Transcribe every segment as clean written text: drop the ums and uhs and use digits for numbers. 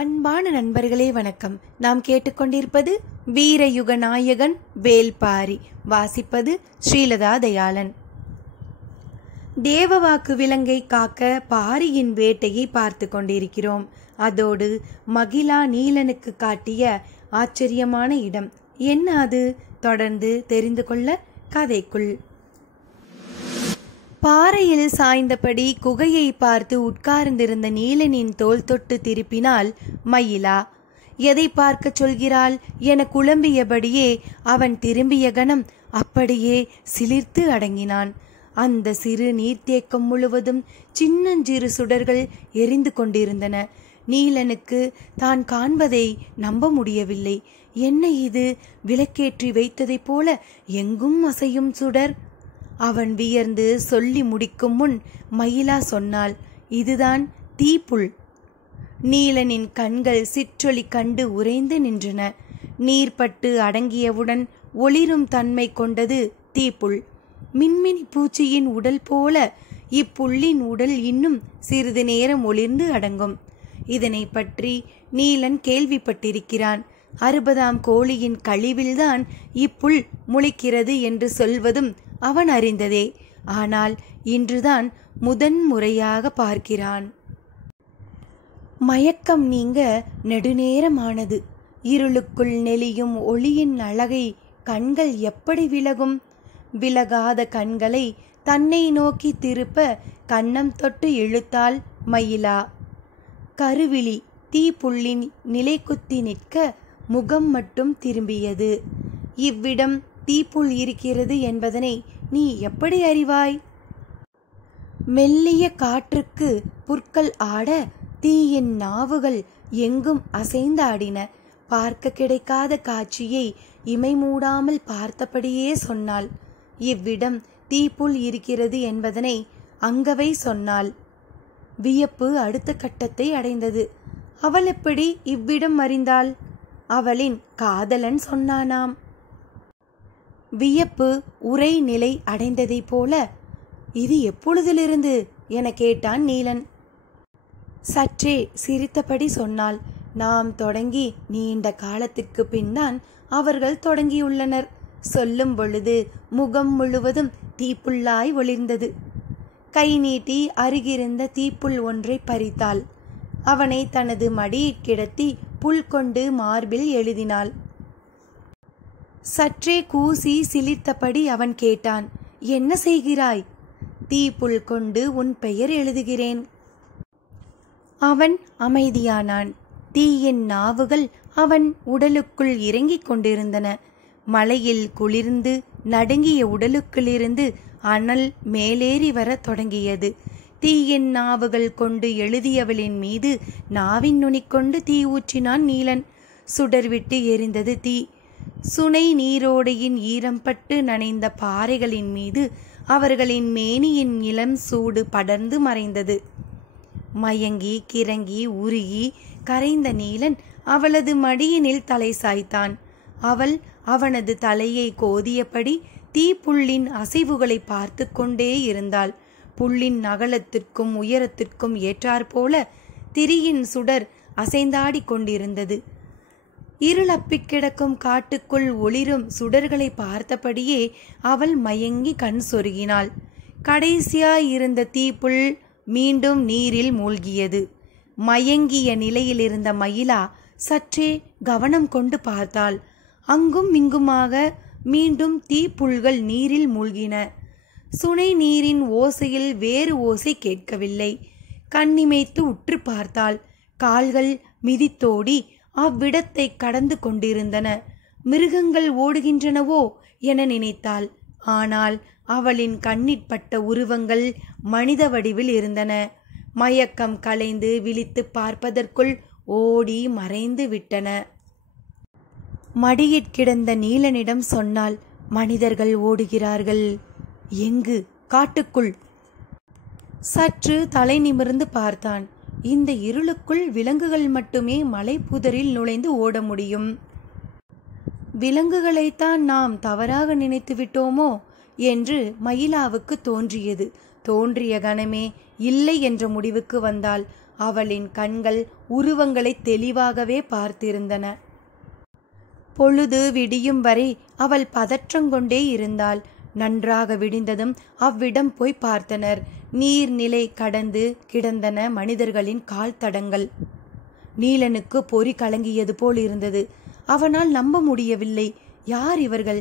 அன்பான நண்பர்களே வணக்கம். நாம் கேட்டுக்கொண்டிருப்பது வீரயுக நாயகன் வேல்பாரி. வாசிப்பது ஸ்ரீலதா தயாளன். தேவவாக்கு விலங்கை காக்க பாரியின் வேட்டையை பார்த்து கொண்டிருக்கிறோம். அதோடு மகிழா நீலனுக்கு காட்டிய ஆச்சரியமான இடம் என்ன, அது தொடர்ந்து தெரிந்து கொள்ள கதைக்குள். பாறையில் சாய்ந்தபடி குகையை பார்த்து உட்கார்ந்திருந்த நீலனின் தோள் தொட்டு திருப்பினாள் மயிலா. எதை பார்க்க சொல்கிறாள் என குழம்பியபடியே அவன் திரும்பிய கணம் அப்படியே சிலிர்த்து அடங்கினான். அந்த சிறு நீர்த்தேக்கம் முழுவதும் சின்னஞ்சிறு சுடர்கள் எரிந்து கொண்டிருந்தன. நீலனுக்கு தான் காண்பதை நம்ப முடியவில்லை. என்ன இது, விளக்கேற்றி வைத்ததைப் போல எங்கும் அசையும் சுடர். அவன் வியர்ந்து சொல்லி முடிக்கும் முன் மயிலா சொன்னாள், இதுதான் தீப்புல். நீலனின் கண்கள் சிற்றொளி கண்டு உறைந்து நின்றன. நீர்பட்டு அடங்கியவுடன் ஒளிரும் தன்மை கொண்டது தீப்புல். மின்மினி பூச்சியின் உடல் போல இப்புல்லின் உடல் இன்னும் சிறிது நேரம் ஒளிர்ந்து அடங்கும். இதனை பற்றி நீலன் கேள்விப்பட்டிருக்கிறான். 60ஆம் கோழியின் கழிவில்தான் இப்புல் முளைக்கிறது என்று சொல்வதும் அவன் அறிந்ததே. ஆனால் இன்றுதான் முதன்முறையாக பார்க்கிறான். மயக்கம் நீங்க நெடுநேரமானது. இருளுக்குள் நெளியும் ஒளியின் அழகை கண்கள் எப்படி விலகும்? விலகாத கண்களை தன்னை நோக்கி திருப்ப கன்னம் தொட்டு இழுத்தாள் மயிலா. கருவிழி தீப்புள்ளின் நிலை குத்தி நிற்க முகம் மட்டும் திரும்பியது. இவ்விடம் தீப்புல் இருக்கிறது என்பதனை நீ எப்படி அறிவாய்? மெல்லிய காற்றுக்கு புற்கள் ஆட தீயின் நாவுகள் எங்கும் அசைந்தாடின. பார்க்க கிடைக்காத காட்சியை இமை மூடாமல் பார்த்தபடியே சொன்னாள். இவ்விடம் தீப்புல் இருக்கிறது என்பதனை அங்கவை சொன்னாள். வியப்பு அடுத்த கட்டத்தை அடைந்தது. அவள் எப்படி இவ்விடம் அறிந்தாள்? அவளின் காதலன் சொன்னானாம். வியப்பு உரை நிலை அடைந்ததை போல, இது எப்பொழுதிலிருந்து என கேட்டான் நீலன். சற்றே சிரித்தபடி சொன்னாள், நாம் தொடங்கி நீண்ட காலத்திற்கு பின்தான் அவர்கள் தொடங்கியுள்ளனர். சொல்லும் பொழுது முகம் முழுவதும் தீப்புல்லாய் ஒளிர்ந்தது. கை நீட்டி அருகிருந்த தீப்புல் ஒன்றை பறித்தாள். அவனை தனது மடியில் கிடத்தி புல் கொண்டு மார்பில் எழுதினாள். சற்றே கூசி சிலிர்த்தபடி அவன் கேட்டான், என்ன செய்கிறாய்? தீப்புல் கொண்டு உன் பெயர் எழுதுகிறேன். அவன் அமைதியானான். தீயின் நாவுகள் அவன் உடலுக்குள் இறங்கிக் கொண்டிருந்தன. மலையில் குளிர்ந்து நடுங்கிய உடலுக்குள்ளிருந்து அனல் மேலேறி வர தொடங்கியது. தீயின் நாவுகள் கொண்டு எழுதியவளின் மீது நாவின் நுனிக்கொண்டு தீ ஊற்றினான் நீலன். சுடர்விட்டு எரிந்தது தீ. சுனை நீரோடையின் ஈரம்பட்டு நனைந்த பாறைகளின் மீது அவர்களின் மேனியின் இளம் சூடு படர்ந்து மறைந்தது. மயங்கி கிறங்கி உருகி கரைந்த நீலன் அவளது மடியினில் தலை சாய்த்தான். அவள் அவனது தலையை கோதியபடி தீப்புல்லின் அசைவுகளை பார்த்து கொண்டே இருந்தாள். புல்லின் அகலத்திற்கும் உயரத்திற்கும் ஏற்றாற்போல திரியின் சுடர் அசைந்தாடி கொண்டிருந்தது. இருளப்பிக் கிடக்கும் காட்டுக்குள் ஒளிரும் சுடர்களை பார்த்தபடியே அவள் மயங்கி கண் சொருகினாள். கடைசியாய் இருந்த தீப்புல் மீண்டும் நீரில் மூழ்கியது. மயங்கிய நிலையில் இருந்த மயிலா சற்றே கவனம் கொண்டு பார்த்தாள். அங்கும் இங்குமாக மீண்டும் தீப்புல்கள் நீரில் மூழ்கின. சுனை நீரின் ஓசையில் வேறு ஓசை கேட்கவில்லை. கண்ணிமைத்து உற்று பார்த்தாள். கால்கள் மிதித்தோடி அவ்விடத்தை கடந்து கொண்டிருந்தன. மிருகங்கள் ஓடுகின்றனவோ என நினைத்தாள். ஆனால் அவளின் கண்ணிற்பட்ட உருவங்கள் மனித வடிவில் இருந்தன. மயக்கம் கலைந்து விழித்து பார்ப்பதற்குள் ஓடி மறைந்து விட்டன. மடியிற் கிடந்த நீலனிடம் சொன்னாள், மனிதர்கள் ஓடுகிறார்கள். எங்கு? காட்டுக்குள். சற்று தலை நிமிர்ந்து பார்த்தான். இந்த இருளுக்குள் விலங்குகள் மட்டுமே மலை புதரில் நுழைந்து ஓட முடியும். விலங்குகளைத்தான் நாம் தவறாக நினைத்து விட்டோமோ என்று மயிலாவுக்கு தோன்றியது. தோன்றிய கணமே இல்லை என்ற முடிவுக்கு வந்தாள். அவளின் கண்கள் உருவங்களை தெளிவாகவே பார்த்திருந்தன. பொழுது விடியும் வரை அவள் பதற்றங்கொண்டே இருந்தாள். நன்றாக விடிந்ததும் அவ்விடம் போய் பார்த்தனர். நீர்நிலை கடந்து கிடந்தன மனிதர்களின் கால் தடங்கள். நீலனுக்கு பொறி கலங்கியது போல் இருந்தது. அவனால் நம்ப முடியவில்லை. யார் இவர்கள்?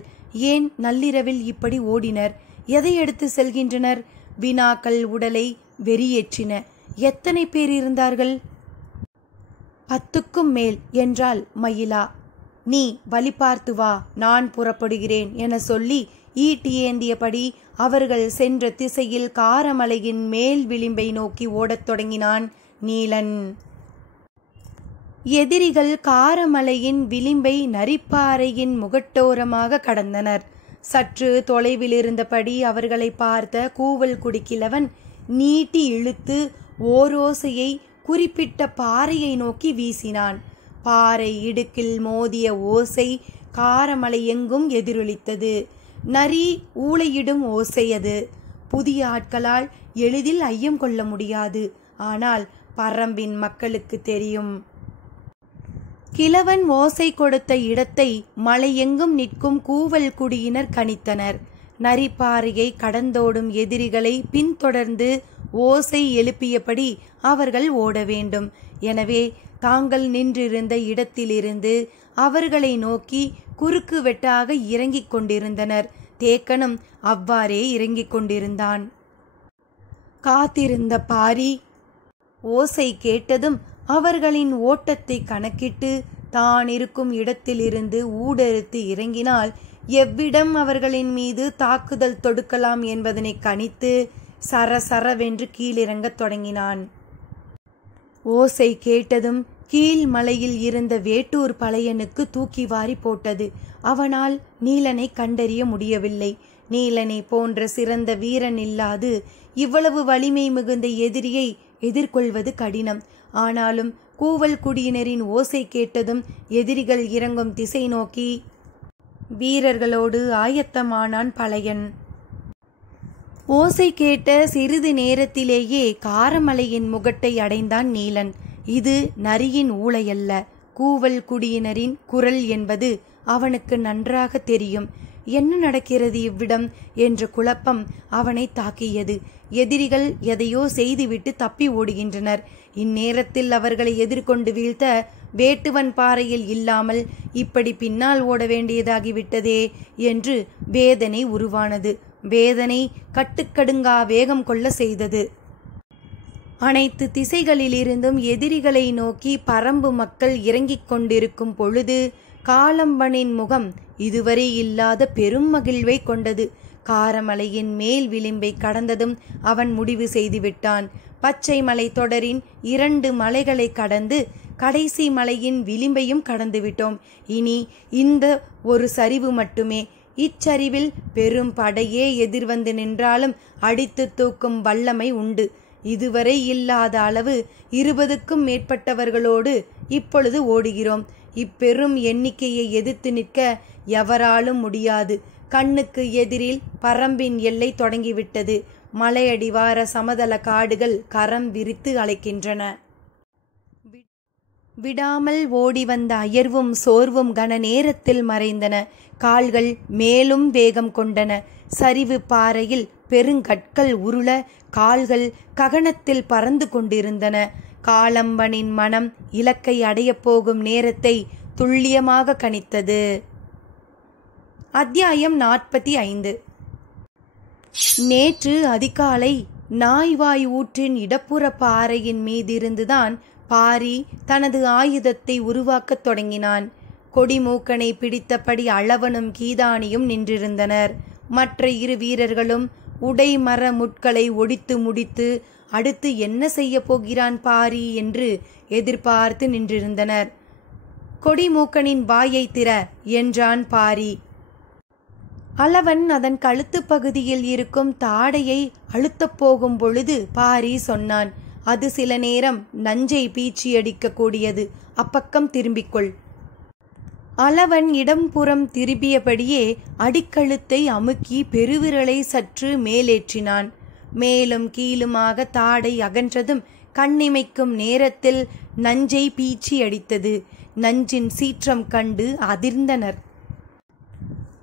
ஏன் நள்ளிரவில் இப்படி ஓடினர்? எதை எடுத்து செல்கின்றனர்? வினாக்கள் உடலை வெறியேற்றின. எத்தனை பேர் இருந்தார்கள்? 10க்கும் மேல் என்றாள் மயிலா. நீ வழி பார்த்து வா, நான் புறப்படுகிறேன் என சொல்லி ஈட்டி ஏந்தியபடி அவர்கள் சென்ற திசையில் காரமலையின் மேல் விளிம்பை நோக்கி ஓடத் தொடங்கினான் நீலன். எதிரிகள் காரமலையின் விளிம்பை நரிப்பாறையின் முகட்டோரமாக கடந்தனர். சற்று தொலைவில் இருந்தபடி அவர்களை பார்த்த கூவல் குடிக்கிழவன் நீட்டி இழுத்து ஓரோசையை குறிப்பிட்ட பாறையை நோக்கி வீசினான். பாறை இடுக்கில் மோதிய ஓசை காரமலை எங்கும் எதிரொலித்தது. நரி ஊளையிடும் ஓசை அது. புதிய ஆட்களால் எளிதில் ஐயம் கொள்ள முடியாது. ஆனால் பரம்பின் மக்களுக்கு தெரியும். கிழவன் ஓசை கொடுத்த இடத்தை மலையெங்கும் நிற்கும் கூவல் குடியினர் கணித்தனர். நரிப்பாறையை கடந்தோடும் எதிரிகளை பின்தொடர்ந்து ஓசை எழுப்பியபடி அவர்கள் ஓட வேண்டும். எனவே தாங்கள் நின்றிருந்த இடத்திலிருந்து அவர்களை நோக்கி குறுக்கு வெட்டாக இறங்கிக் கொண்டிருந்தனர். தேக்கனும் அவ்வாறே இறங்கிக் கொண்டிருந்தான். காத்திருந்த பாரி ஓசை கேட்டதும் அவர்களின் ஓட்டத்தை கணக்கிட்டு தான் இருக்கும் இடத்திலிருந்து ஊடறுத்து இறங்கினால் எவ்விடம் அவர்களின் மீது தாக்குதல் தொடுக்கலாம் என்பதனை கணித்து சரசரவென்று கீழிறங்கத் தொடங்கினான். ஓசை கேட்டதும் கீழ் மலையில் இருந்த வேட்டூர் பழையனுக்கு தூக்கி வாரி போட்டது. அவனால் நீலனை கண்டறிய முடியவில்லை. நீலனை போன்ற சிறந்த வீரன் இல்லாது இவ்வளவு வலிமை மிகுந்த எதிரியை எதிர்கொள்வது கடினம். ஆனாலும் கூவல் குடியினரின் ஓசை கேட்டதும் எதிரிகள் இறங்கும் திசை நோக்கி வீரர்களோடு ஆயத்தமானான் பழையன். ஓசை கேட்ட சிறிது நேரத்திலேயே காரமலையின் முகட்டை அடைந்தான் நீலன். இது நரியின் ஊளையல்ல, கூவல் குடியினரின் குரல் என்பது அவனுக்கு நன்றாக தெரியும். என்ன நடக்கிறது இவ்விடம் என்ற குழப்பம் அவனை தாக்கியது. எதிரிகள் எதையோ செய்துவிட்டு தப்பி ஓடுகின்றனர். இந்நேரத்தில் அவர்களை எதிர்கொண்டு வீழ்த்த வேட்டுவன் பாறையில் இல்லாமல் இப்படி பின்னால் ஓட வேண்டியதாகிவிட்டதே என்று வேதனை உருவானது. வேதனை கட்டுக்கடுங்கா வேகம் கொள்ள செய்தது. அனைத்து திசைகளிலிருந்தும் எதிரிகளை நோக்கி பரம்பு மக்கள் இறங்கிக் கொண்டிருக்கும் பொழுது காலம்பனின் முகம் இதுவரை இல்லாத பெரும் மகிழ்வை கொண்டது. காரமலையின் மேல் விளிம்பை கடந்ததும் அவன் முடிவு செய்துவிட்டான். பச்சை மலை தொடரின் 2 மலைகளை கடந்து கடைசி மலையின் விளிம்பையும் கடந்துவிட்டோம். இனி இந்த ஒரு சரிவு மட்டுமே. இச்சரிவில் பெரும் படையே எதிர்வந்து நின்றாலும் அடித்து தூக்கும் வல்லமை உண்டு. இதுவரை இல்லாத அளவு 20க்கும் மேற்பட்டவர்களோடு இப்பொழுது ஓடுகிறோம். இப்பெரும் எண்ணிக்கையை எதிர்த்து நிற்க எவராலும் முடியாது. கண்ணுக்கு எதிரில் பரம்பின் எல்லை தொடங்கிவிட்டது. மலையடிவார சமதள காடுகள் கரம் விரித்து அழைக்கின்றன. விடாமல் ஓடி வந்த அயர்வும் சோர்வும் கன நேரத்தில் மறைந்தன. கால்கள் மேலும் வேகம் கொண்டன. சரிவு பாறையில் பெருங்கற்கள் உருள கால்கள் ககனத்தில் பறந்து கொண்டிருந்தன. காலம்பனின் மனம் இலக்கை அடையப் போகும் நேரத்தை துல்லியமாக கணித்தது. அத்தியாயம் 45. நேற்று அதிகாலை நாய்வாய் ஊற்றின் இடப்புற பாறையின் மீதிருந்துதான் பாரி தனது ஆயுதத்தை உருவாக்கத் தொடங்கினான். கொடிமூக்கனை பிடித்தபடி அளவனும் கீதானியும் நின்றிருந்தனர். மற்ற 2 வீரர்களும் உடைமர முட்களை ஒடித்து முடித்து அடுத்து என்ன செய்ய போகிறான் பாரி என்று எதிர்பார்த்து நின்றிருந்தனர். கொடிமூக்கனின் வாயை திற என்றான் பாரி. அளவன் அதன் கழுத்து பகுதியில் இருக்கும் தாடையை அழுத்தப் போகும் பொழுது பாரி சொன்னான், அது சில நேரம் நஞ்சை பீச்சியடிக்க கூடியது. அப்பக்கம் திரும்பிக்கொள். அளவன் இடம்புறம் திரும்பியபடியே அடிக்கழுத்தை அமுக்கி பெருவிரலை சற்று மேலேற்றினான். மேலும் கீழுமாக தாடை அகன்றதும் கண்ணிமைக்கும் நேரத்தில் நஞ்சை பீச்சி அடித்தது. நஞ்சின் சீற்றம் கண்டு அதிர்ந்தனர்.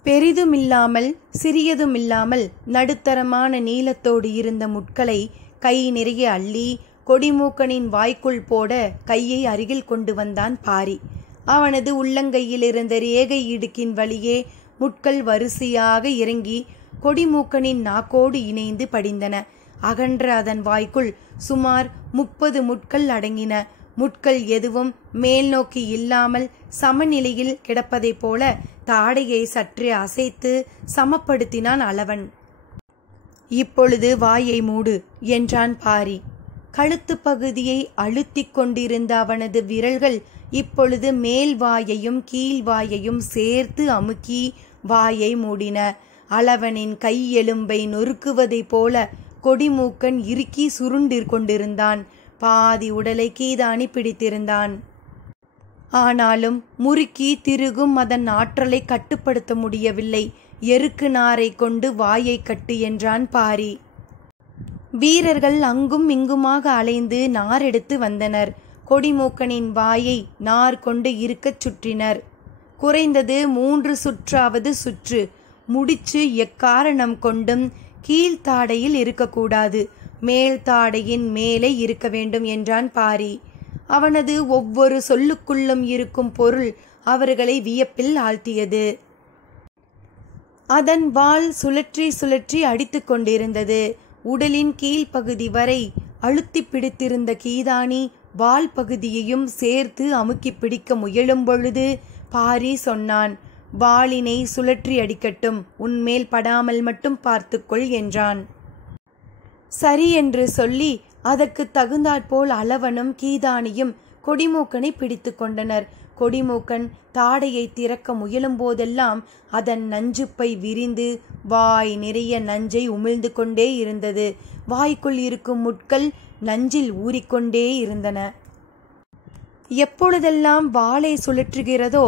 பெரிதுமில்லாமல் சிறியதுமில்லாமல் நடுத்தரமான நீளத்தோடு இருந்த முட்களை கை நிறைய அள்ளி கொடிமூக்கனின் வாய்க்குள் போட கையை அருகில் கொண்டு வந்தான் பாரி. அவனது உள்ளங்கையில் இருந்த ரேகை இடுக்கின் வழியே முட்கள் வரிசையாக இறங்கி கொடிமூக்கனின் நாக்கோடு இணைந்து படிந்தன. அகன்ற அதன் வாய்க்குள் சுமார் 30 முட்கள் அடங்கின. முட்கள் எதுவும் மேல் நோக்கி இல்லாமல் சமநிலையில் கிடப்பதைப் போல தாடையை சற்றே அசைத்து சமப்படுத்தினான் அளவன். இப்பொழுது வாயை மூடு என்றான் பாரி. கழுத்து பகுதியை அழுத்தி கொண்டிருந்த அவனது விரல்கள் இப்பொழுது மேல் வாயையும் கீழ் வாயையும் சேர்த்து அமுக்கி வாயை மூடின. அளவனின் கையெலும்பை நொறுக்குவதைப் போல கொடிமூக்கன் இறுக்கி சுருண்டிற் கொண்டிருந்தான். பாதி உடலை கீதானி பிடித்திருந்தான். ஆனாலும் முறுக்கி திருகும் அதன் ஆற்றலை கட்டுப்படுத்த முடியவில்லை. எருக்கு நாரை கொண்டு வாயை கட்டு என்றான் பாரி. வீரர்கள் அங்கும் இங்குமாக அலைந்து நார் எடுத்து வந்தனர். கொடிமூக்கனின் வாயை நார் கொண்டு இருக்கச் சுற்றினர். குறைந்தது 3 சுற்றாவது சுற்று. முடிச்சு எக்காரணம் கொண்டும் கீழ்த்தாடையில் இருக்கக்கூடாது, மேல் தாடையின் மேலே இருக்க வேண்டும் என்றான் பாரி. அவனது ஒவ்வொரு சொல்லுக்குள்ளும் இருக்கும் பொருள் அவர்களை வியப்பில் ஆழ்த்தியது. அதன் வாள் சுழற்றி சுழற்றி அடித்து கொண்டிருந்தது. உடலின் கீழ்ப்பகுதி வரை அழுத்தி பிடித்திருந்த கீதானி வால் பகுதியையும் சேர்த்து அமுக்கி பிடிக்க முயலும் பொழுது பாரி சொன்னான், வாளினை சுழற்றி அடிக்கட்டும், உன்மேல் படாமல் மட்டும் பார்த்துக்கொள் என்றான். சரி என்று சொல்லி அதற்கு தகுந்தாற்போல் அளவனும் கீதானியும் கொடிமூக்கனை பிடித்து கொண்டனர். கொடிமூக்கன் தாடையை திறக்க முயலும் போதெல்லாம் அதன் நஞ்சுப்பை விரிந்து வாய் நிறைய நஞ்சை உமிழ்ந்து கொண்டே இருந்தது. வாய்க்குள் இருக்கும் முட்கள் நஞ்சில் ஊறிக்கொண்டே இருந்தன. எப்பொழுதெல்லாம் வாளை சுழற்றுகிறதோ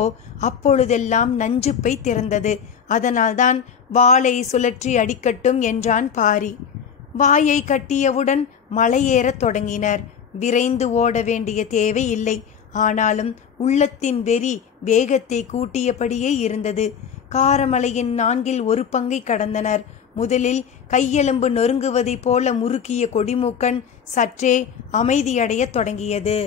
அப்பொழுதெல்லாம் நஞ்சுப்பை திறந்தது. அதனால்தான் வாளை சுழற்றி அடிக்கட்டும் என்றான் பாரி. வாயை கட்டியவுடன் மலையேறத் தொடங்கினர். விரைந்து ஓட வேண்டிய தேவை இல்லை. ஆனாலும் உள்ளத்தின் வெறி வேகத்தை கூட்டியபடியே இருந்தது. காரமலையின் 4 ஒரு பங்கை கடந்தனர். முதலில் கையெலும்பு நொறுங்குவதைப் போல முறுக்கிய கொடிமூக்கன் சற்றே அமைதியடையத் தொடங்கியது.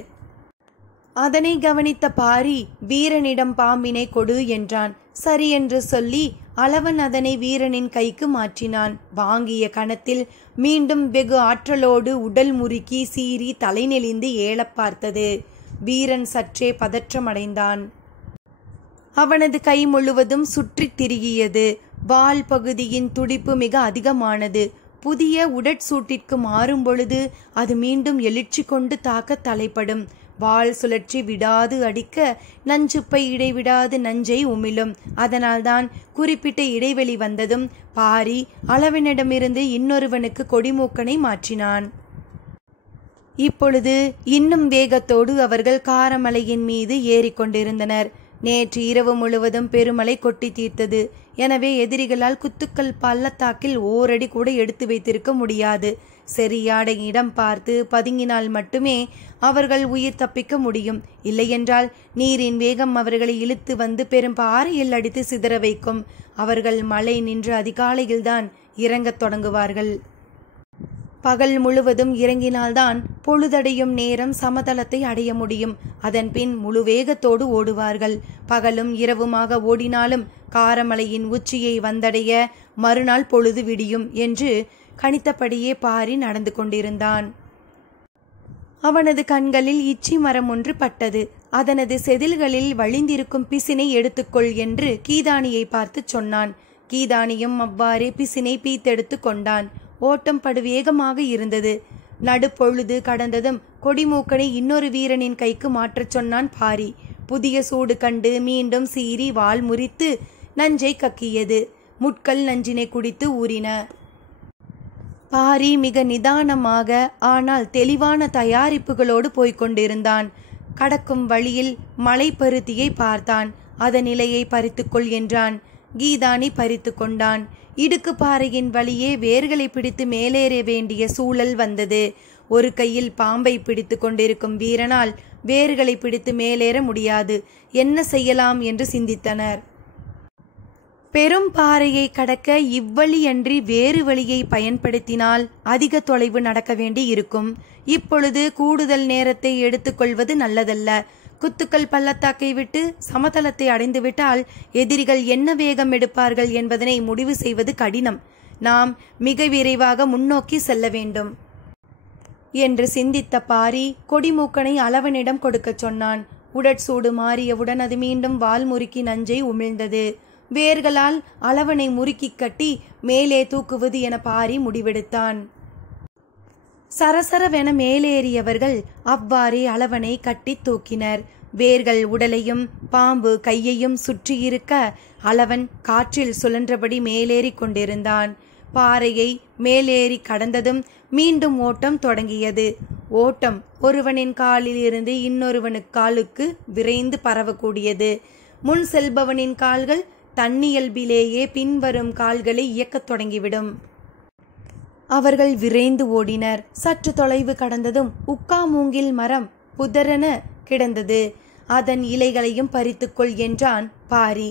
அதனை கவனித்த பாரி வீரனிடம் பாம்பினை கொடு என்றான். சரி என்று சொல்லி அளவன் அதனை வீரனின் கைக்கு மாற்றினான். வாங்கிய கணத்தில் மீண்டும் வெகு ஆற்றலோடு உடல் முறுக்கி சீறி தலை நெளிந்து ஏலப் பார்த்தது. வீரன் சற்றே பதற்றமடைந்தான். அவனது கை முழுவதும் சுற்றி திரிகியது. வால் பகுதியின் துடிப்பு மிக அதிகமானது. புதிய உடற்சூட்டிற்கு மாறும் பொழுது அது மீண்டும் எழுச்சி கொண்டு தாக்க தலைப்படும். வாள் சுழற்றி விடாது அடிக்க நஞ்சுப்பை இடைவிடாது நஞ்சை உமிழும். அதனால்தான் குறிப்பிட்ட இடைவெளி வந்ததும் பாரி அளவனிடமிருந்து இன்னொருவனுக்கு கொடிமூக்கனை மாற்றினான். இப்பொழுது இன்னும் வேகத்தோடு அவர்கள் காரமலையின் மீது ஏறிக்கொண்டிருந்தனர். நேற்று இரவு முழுவதும் பெருமழை கொட்டி தீர்த்தது. எனவே எதிரிகளால் குத்துக்கல் பள்ளத்தாக்கில் ஓரடி கூட எடுத்து வைத்திருக்க முடியாது. சரியான இடம் பார்த்து பதுங்கினால் மட்டுமே அவர்கள் உயிர் தப்பிக்க முடியும். இல்லையென்றால் நீரின் வேகம் அவர்களை இழுத்து வந்து பெரும் பாறையில் அடித்து சிதற வைக்கும். அவர்கள் மழை நின்று அதிகாலையில்தான் இறங்கத் தொடங்குவார்கள். பகல் முழுவதும் இறங்கினால்தான் பொழுதடையும் நேரம் சமதளத்தை அடைய முடியும். அதன் பின் முழு வேகத்தோடு ஓடுவார்கள். பகலும் இரவுமாக ஓடினாலும் காரமலையின் உச்சியை வந்தடைய மறுநாள் பொழுது விடியும் என்று கணித்தபடியே பாரி நடந்து கொண்டிருந்தான். அவனது கண்களில் இச்சி மரம் ஒன்று பட்டது. அதனது செதில்களில் வழிந்திருக்கும் பிசினை எடுத்துக்கொள் என்று கீதானியை பார்த்து சொன்னான். கீதானியும் அவ்வாறே பிசினை பீத்தெடுத்து கொண்டான். ஓட்டம் படுவேகமாக இருந்தது. நடுப்பொழுது கடந்ததும் கொடிமூக்கனை இன்னொரு வீரனின் கைக்கு மாற்றச் சொன்னான் பாரி. புதிய சூடு கண்டு மீண்டும் சீறி வால் முறித்து நஞ்சை கக்கியது. முட்கள் நஞ்சினை குடித்து ஊறின. பாரி மிக நிதானமாக ஆனால் தெளிவான தயாரிப்புகளோடு போய்கொண்டிருந்தான். கடக்கும் வழியில் மலை பருத்தியை பார்த்தான். அதன் இலையை பறித்துக்கொள் என்றான். கீதானி பறித்து கொண்டான். இடுக்கு பாறையின் வழியே வேர்களை பிடித்து மேலேற வேண்டிய சூழல் வந்தது. ஒரு கையில் பாம்பை பிடித்து கொண்டிருக்கும் வீரனால் வேர்களை பிடித்து மேலேற முடியாது. என்ன செய்யலாம் என்று சிந்தித்தனர். பெரும் பாறையை கடக்க இவ்வழியன்றி வேறு வழியை பயன்படுத்தினால் அதிக தொலைவு நடக்க வேண்டி இருக்கும். இப்பொழுது கூடுதல் நேரத்தை எடுத்துக்கொள்வது நல்லதல்ல. குத்துக்கள் பள்ளத்தாக்கை விட்டு சமதளத்தை அடைந்துவிட்டால் எதிரிகள் என்ன வேகம் எடுப்பார்கள் என்பதனை முடிவு செய்வது கடினம். நாம் மிக விரைவாக முன்னோக்கி செல்ல வேண்டும் என்று சிந்தித்த பாரி கொடிமூக்கனை அளவனிடம் கொடுக்கச் சொன்னான். உடற்சூடு மாறியவுடன் அது மீண்டும் வால் முறுக்கி நஞ்சை உமிழ்ந்தது. வேர்களால் அளவனை முறுக்கி கட்டி மேலே தூக்குவது என பாரி முடிவெடுத்தான். சரசரவென மேலேறியவர்கள் அவ்வாறே அளவனை கட்டி தூக்கினர். வேர்கள் உடலையும் பாம்பு கையையும் சுற்றியிருக்க அளவன் காற்றில் சுழன்றபடி மேலேறி கொண்டிருந்தான். பாறையை மேலேறி கடந்ததும் மீண்டும் ஓட்டம் தொடங்கியது. ஓட்டம் ஒருவனின் காலில் இருந்து இன்னொருவனுக்கு காலுக்கு விரைந்து பரவக்கூடியது. முன் செல்பவனின் கால்கள் தன்னியல்பிலேயே பின்வரும் கால்களை இயக்கத் தொடங்கிவிடும். அவர்கள் விரைந்து ஓடினர். சற்று தொலைவு கடந்ததும் உக்கா மூங்கில் மரம் புதரென கிடந்தது. அதன் இலைகளையும் பறித்துக்கொள் என்றான் பாரி.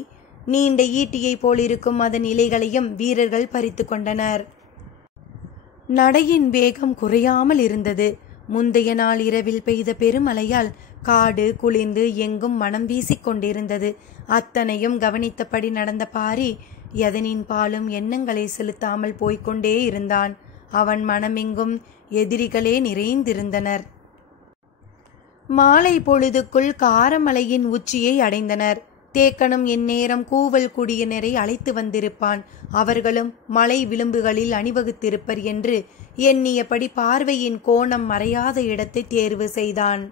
நீண்ட ஈட்டியை போலிருக்கும் அதன் இலைகளையும் வீரர்கள் பறித்து கொண்டனர். நடையின் வேகம் குறையாமல் இருந்தது. முந்தைய நாள் இரவில் பெய்த பெருமழையால் காடு குளிர்ந்து எங்கும் மனம் வீசிக்கொண்டிருந்தது. அத்தனையும் கவனித்தபடி நடந்த பாரி எதனின் பாலும் எண்ணங்களை செலுத்தாமல் போய்கொண்டே இருந்தான். அவன் மனமெங்கும் எதிரிகளே நிறைந்திருந்தனர். மாலை பொழுதுக்குள் காரமலையின் உச்சியை அடைந்தனர். தேக்கனும் இந்நேரம் கூவல் குடியினரை அழைத்து வந்திருப்பான். அவர்களும் மலை விளிம்புகளில் அணிவகுத்திருப்பர் என்று எண்ணியபடி பார்வையின் கோணம் மறையாத இடத்தை தேர்வு செய்தான்.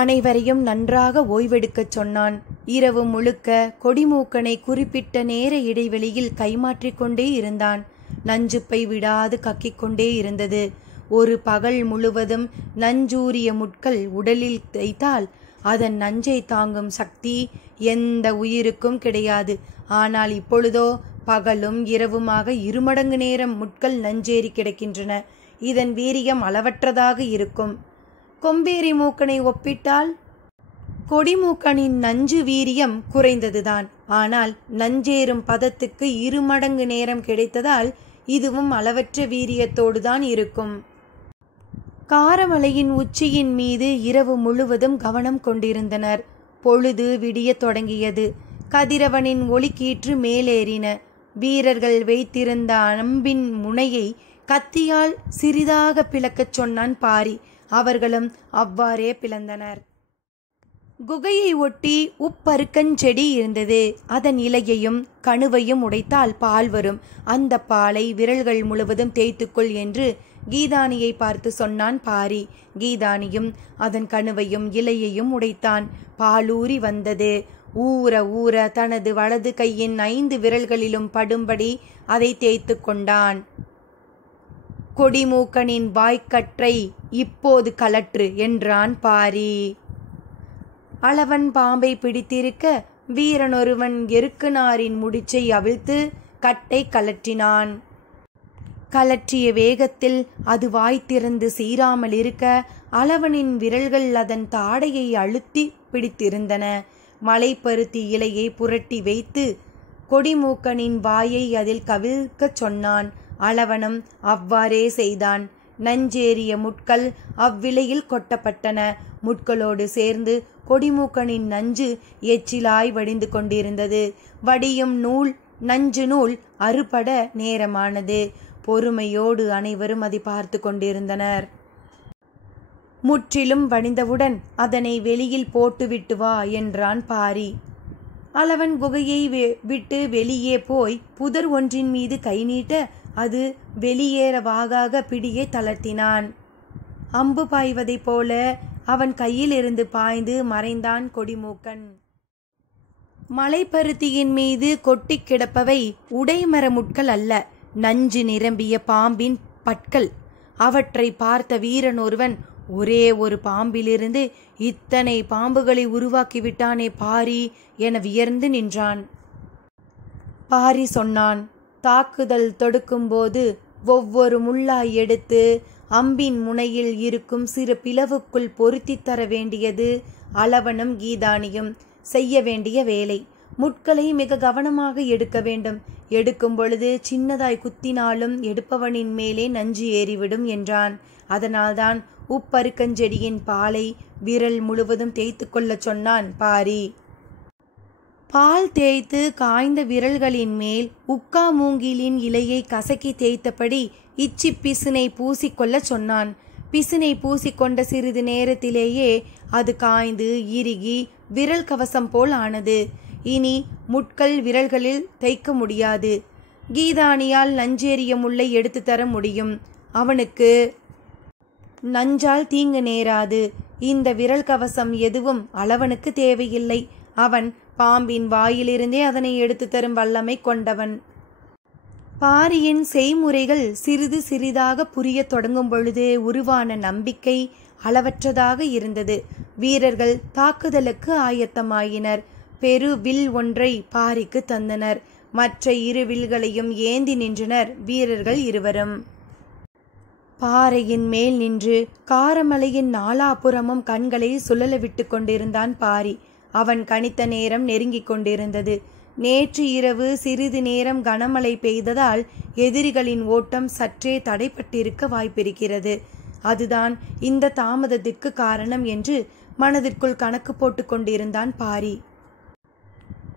அனைவரையும் நன்றாக ஓய்வெடுக்கச் சொன்னான். இரவு முழுக்க கொடிமூக்கனை குறிப்பிட்ட நேர இடைவெளியில் கைமாற்றிக்கொண்டே இருந்தான். நஞ்சுப்பை விடாது கக்கிக்கொண்டே இருந்தது. ஒரு பகல் முழுவதும் நஞ்சூரிய முட்கள் உடலில் தைத்தால் அதன் நஞ்சை தாங்கும் சக்தி எந்த உயிருக்கும் கிடையாது. ஆனால் இப்பொழுதோ பகலும் இரவுமாக இருமடங்கு நேரம் முட்கள் நஞ்சேறி கிடக்கின்றன. இதன் வீரியம் அளவற்றதாக இருக்கும். கொம்பேரி மூக்கனை ஒப்பிட்டால் கொடிமூக்கனின் நஞ்சு வீரியம் குறைந்ததுதான். ஆனால் நஞ்சேறும் பதத்துக்கு இருமடங்கு நேரம் கிடைத்ததால் இதுவும் அளவற்ற வீரியத்தோடுதான் இருக்கும். காரமலையின் உச்சியின் மீது இரவு முழுவதும் கவனம் கொண்டிருந்தனர். பொழுது விடிய தொடங்கியது. கதிரவனின் ஒளிக்கீற்று மேலேறின. வீரர்கள் வைத்திருந்த அம்பின் முனையை கத்தியால் சிறிதாக பிளக்கச் சொன்னான் பாரி. அவர்களும் அவ்வாறே பிளந்தனர். குகையை ஒட்டி உப்பருக்கஞ்செடி இருந்தது. அதன் இலையையும் கணுவையும் உடைத்தால் பால் வரும். அந்த பாலை விரல்கள் முழுவதும் தேய்த்துக்கொள் என்று கீதானியை பார்த்து சொன்னான் பாரி. கீதானியும் அதன் கணுவையும் இலையையும் உடைத்தான். பாலூறி வந்தது. ஊற ஊற தனது வலது கையின் 5 விரல்களிலும் படும்படி அதை தேய்த்து கொண்டான். கொடிமூக்கனின் வாய்க்கற்றை இப்போது கலற்று என்றான் பாரி. அளவன் பாம்பை பிடித்திருக்க வீரனொருவன் எருக்குநாரின் முடிச்சை அவிழ்த்து கட்டை கலற்றினான். கலற்றிய வேகத்தில் அது வாய் திறந்து சீராமல் இருக்க அளவனின் விரல்கள் அதன் தாடையை அழுத்தி பிடித்திருந்தன. மலைப்பருத்தி இலையை புரட்டி வைத்து கொடிமூக்கனின் வாயை அதில் கவிழ்க்கச் சொன்னான். அளவனும் அவ்வாறே செய்தான். நஞ்சேறிய முட்கள் அவ்விலையில் கொட்டப்பட்டன. முட்களோடு சேர்ந்து கொடிமூக்கனின் நஞ்சு எச்சிலாய் வடிந்து கொண்டிருந்தது. வடியும் நஞ்சு நூல் அறுபட நேரமானது. பொறுமையோடு அனைவரும் அதை பார்த்து கொண்டிருந்தனர். முற்றிலும் வடிந்தவுடன் அதனை வெளியில் போட்டுவிட்டு வா என்றான் பாரி. அளவன் குகையை விட்டு வெளியே போய் புதர் ஒன்றின் மீது கை நீட்ட அது வெளியேற வாகாக பிடியை தளர்த்தினான். அம்பு பாய்வதைப் போல அவன் கையில் இருந்து பாய்ந்து மறைந்தான் கொடிமூக்கன். மலைப்பருத்தியின் மீது கொட்டி கிடப்பவை உடைமர முட்கள் அல்ல, நஞ்சு நிரம்பிய பாம்பின் பற்கள். அவற்றை பார்த்த வீரன் ஒருவன், ஒரே ஒரு பாம்பிலிருந்து இத்தனை பாம்புகளை உருவாக்கிவிட்டானே பாரி என வியர்ந்து நின்றான். பாரி சொன்னான், தாக்குதல் தொடுக்கும்போது ஒவ்வொரு முள்ளாய் எடுத்து அம்பின் முனையில் இருக்கும் சிறு பிளவுக்குள் பொருத்தி தர வேண்டியது அளவனும் கீதானியும் செய்ய வேண்டிய வேலை. முட்களை மிக கவனமாக எடுக்க வேண்டும். எடுக்கும் பொழுது சின்னதாய் குத்தினாலும் எடுப்பவனின் மேலே நஞ்சு ஏறிவிடும் என்றான். அதனால்தான் உப்பருக்கஞ்செடியின் பாலை விரல் முழுவதும் தேய்த்து கொள்ள சொன்னான் பாரி. பால் தேய்த்து காய்ந்த விரல்களின் மேல் உக்கா மூங்கிலின் இலையை கசக்கி தேய்த்தபடி இச்சி பிசினை பூசிக்கொள்ள சொன்னான். பிசினை பூசிக்கொண்ட சிறிது நேரத்திலேயே அது காய்ந்து இறுகி விரல் கவசம் போல் ஆனது. இனி முட்கள் விரல்களில் தைக்க முடியாது. கீதானியால் நஞ்சேறிய முல்லை எடுத்து தர முடியும். அவனுக்கு நஞ்சால் தீங்கு நேராது. இந்த விரல் கவசம் எதுவும் அளவனுக்கு தேவையில்லை. அவன் பாம்பின் வாயிலிருந்தே அதனை எடுத்து தரும் வல்லமை கொண்டவன். பாரியின் செய்முறைகள் சிறிது சிறிதாக புரிய தொடங்கும் பொழுது உருவான நம்பிக்கை அளவற்றதாக இருந்தது. வீரர்கள் தாக்குதலுக்கு ஆயத்தமாயினர். பெரு வில் ஒன்றை பாரிக்கு தந்தனர். மற்ற இரு வில்களையும் ஏந்தி நின்றனர் வீரர்கள் இருவரும். பாறையின் மேல் நின்று காரமலையின் நாலாபுறமும் கண்களை சுழல விட்டு கொண்டிருந்தான் பாரி. அவன் கணித்த நேரம் நெருங்கிக் கொண்டிருந்தது. நேற்று இரவு சிறிது நேரம் கனமழை பெய்ததால் எதிரிகளின் ஓட்டம் சற்றே தடைப்பட்டிருக்க வாய்ப்பிருக்கிறது. அதுதான் இந்த தாமதத்திற்கு காரணம் என்று மனதிற்குள் கணக்கு போட்டு கொண்டிருந்தான் பாரி.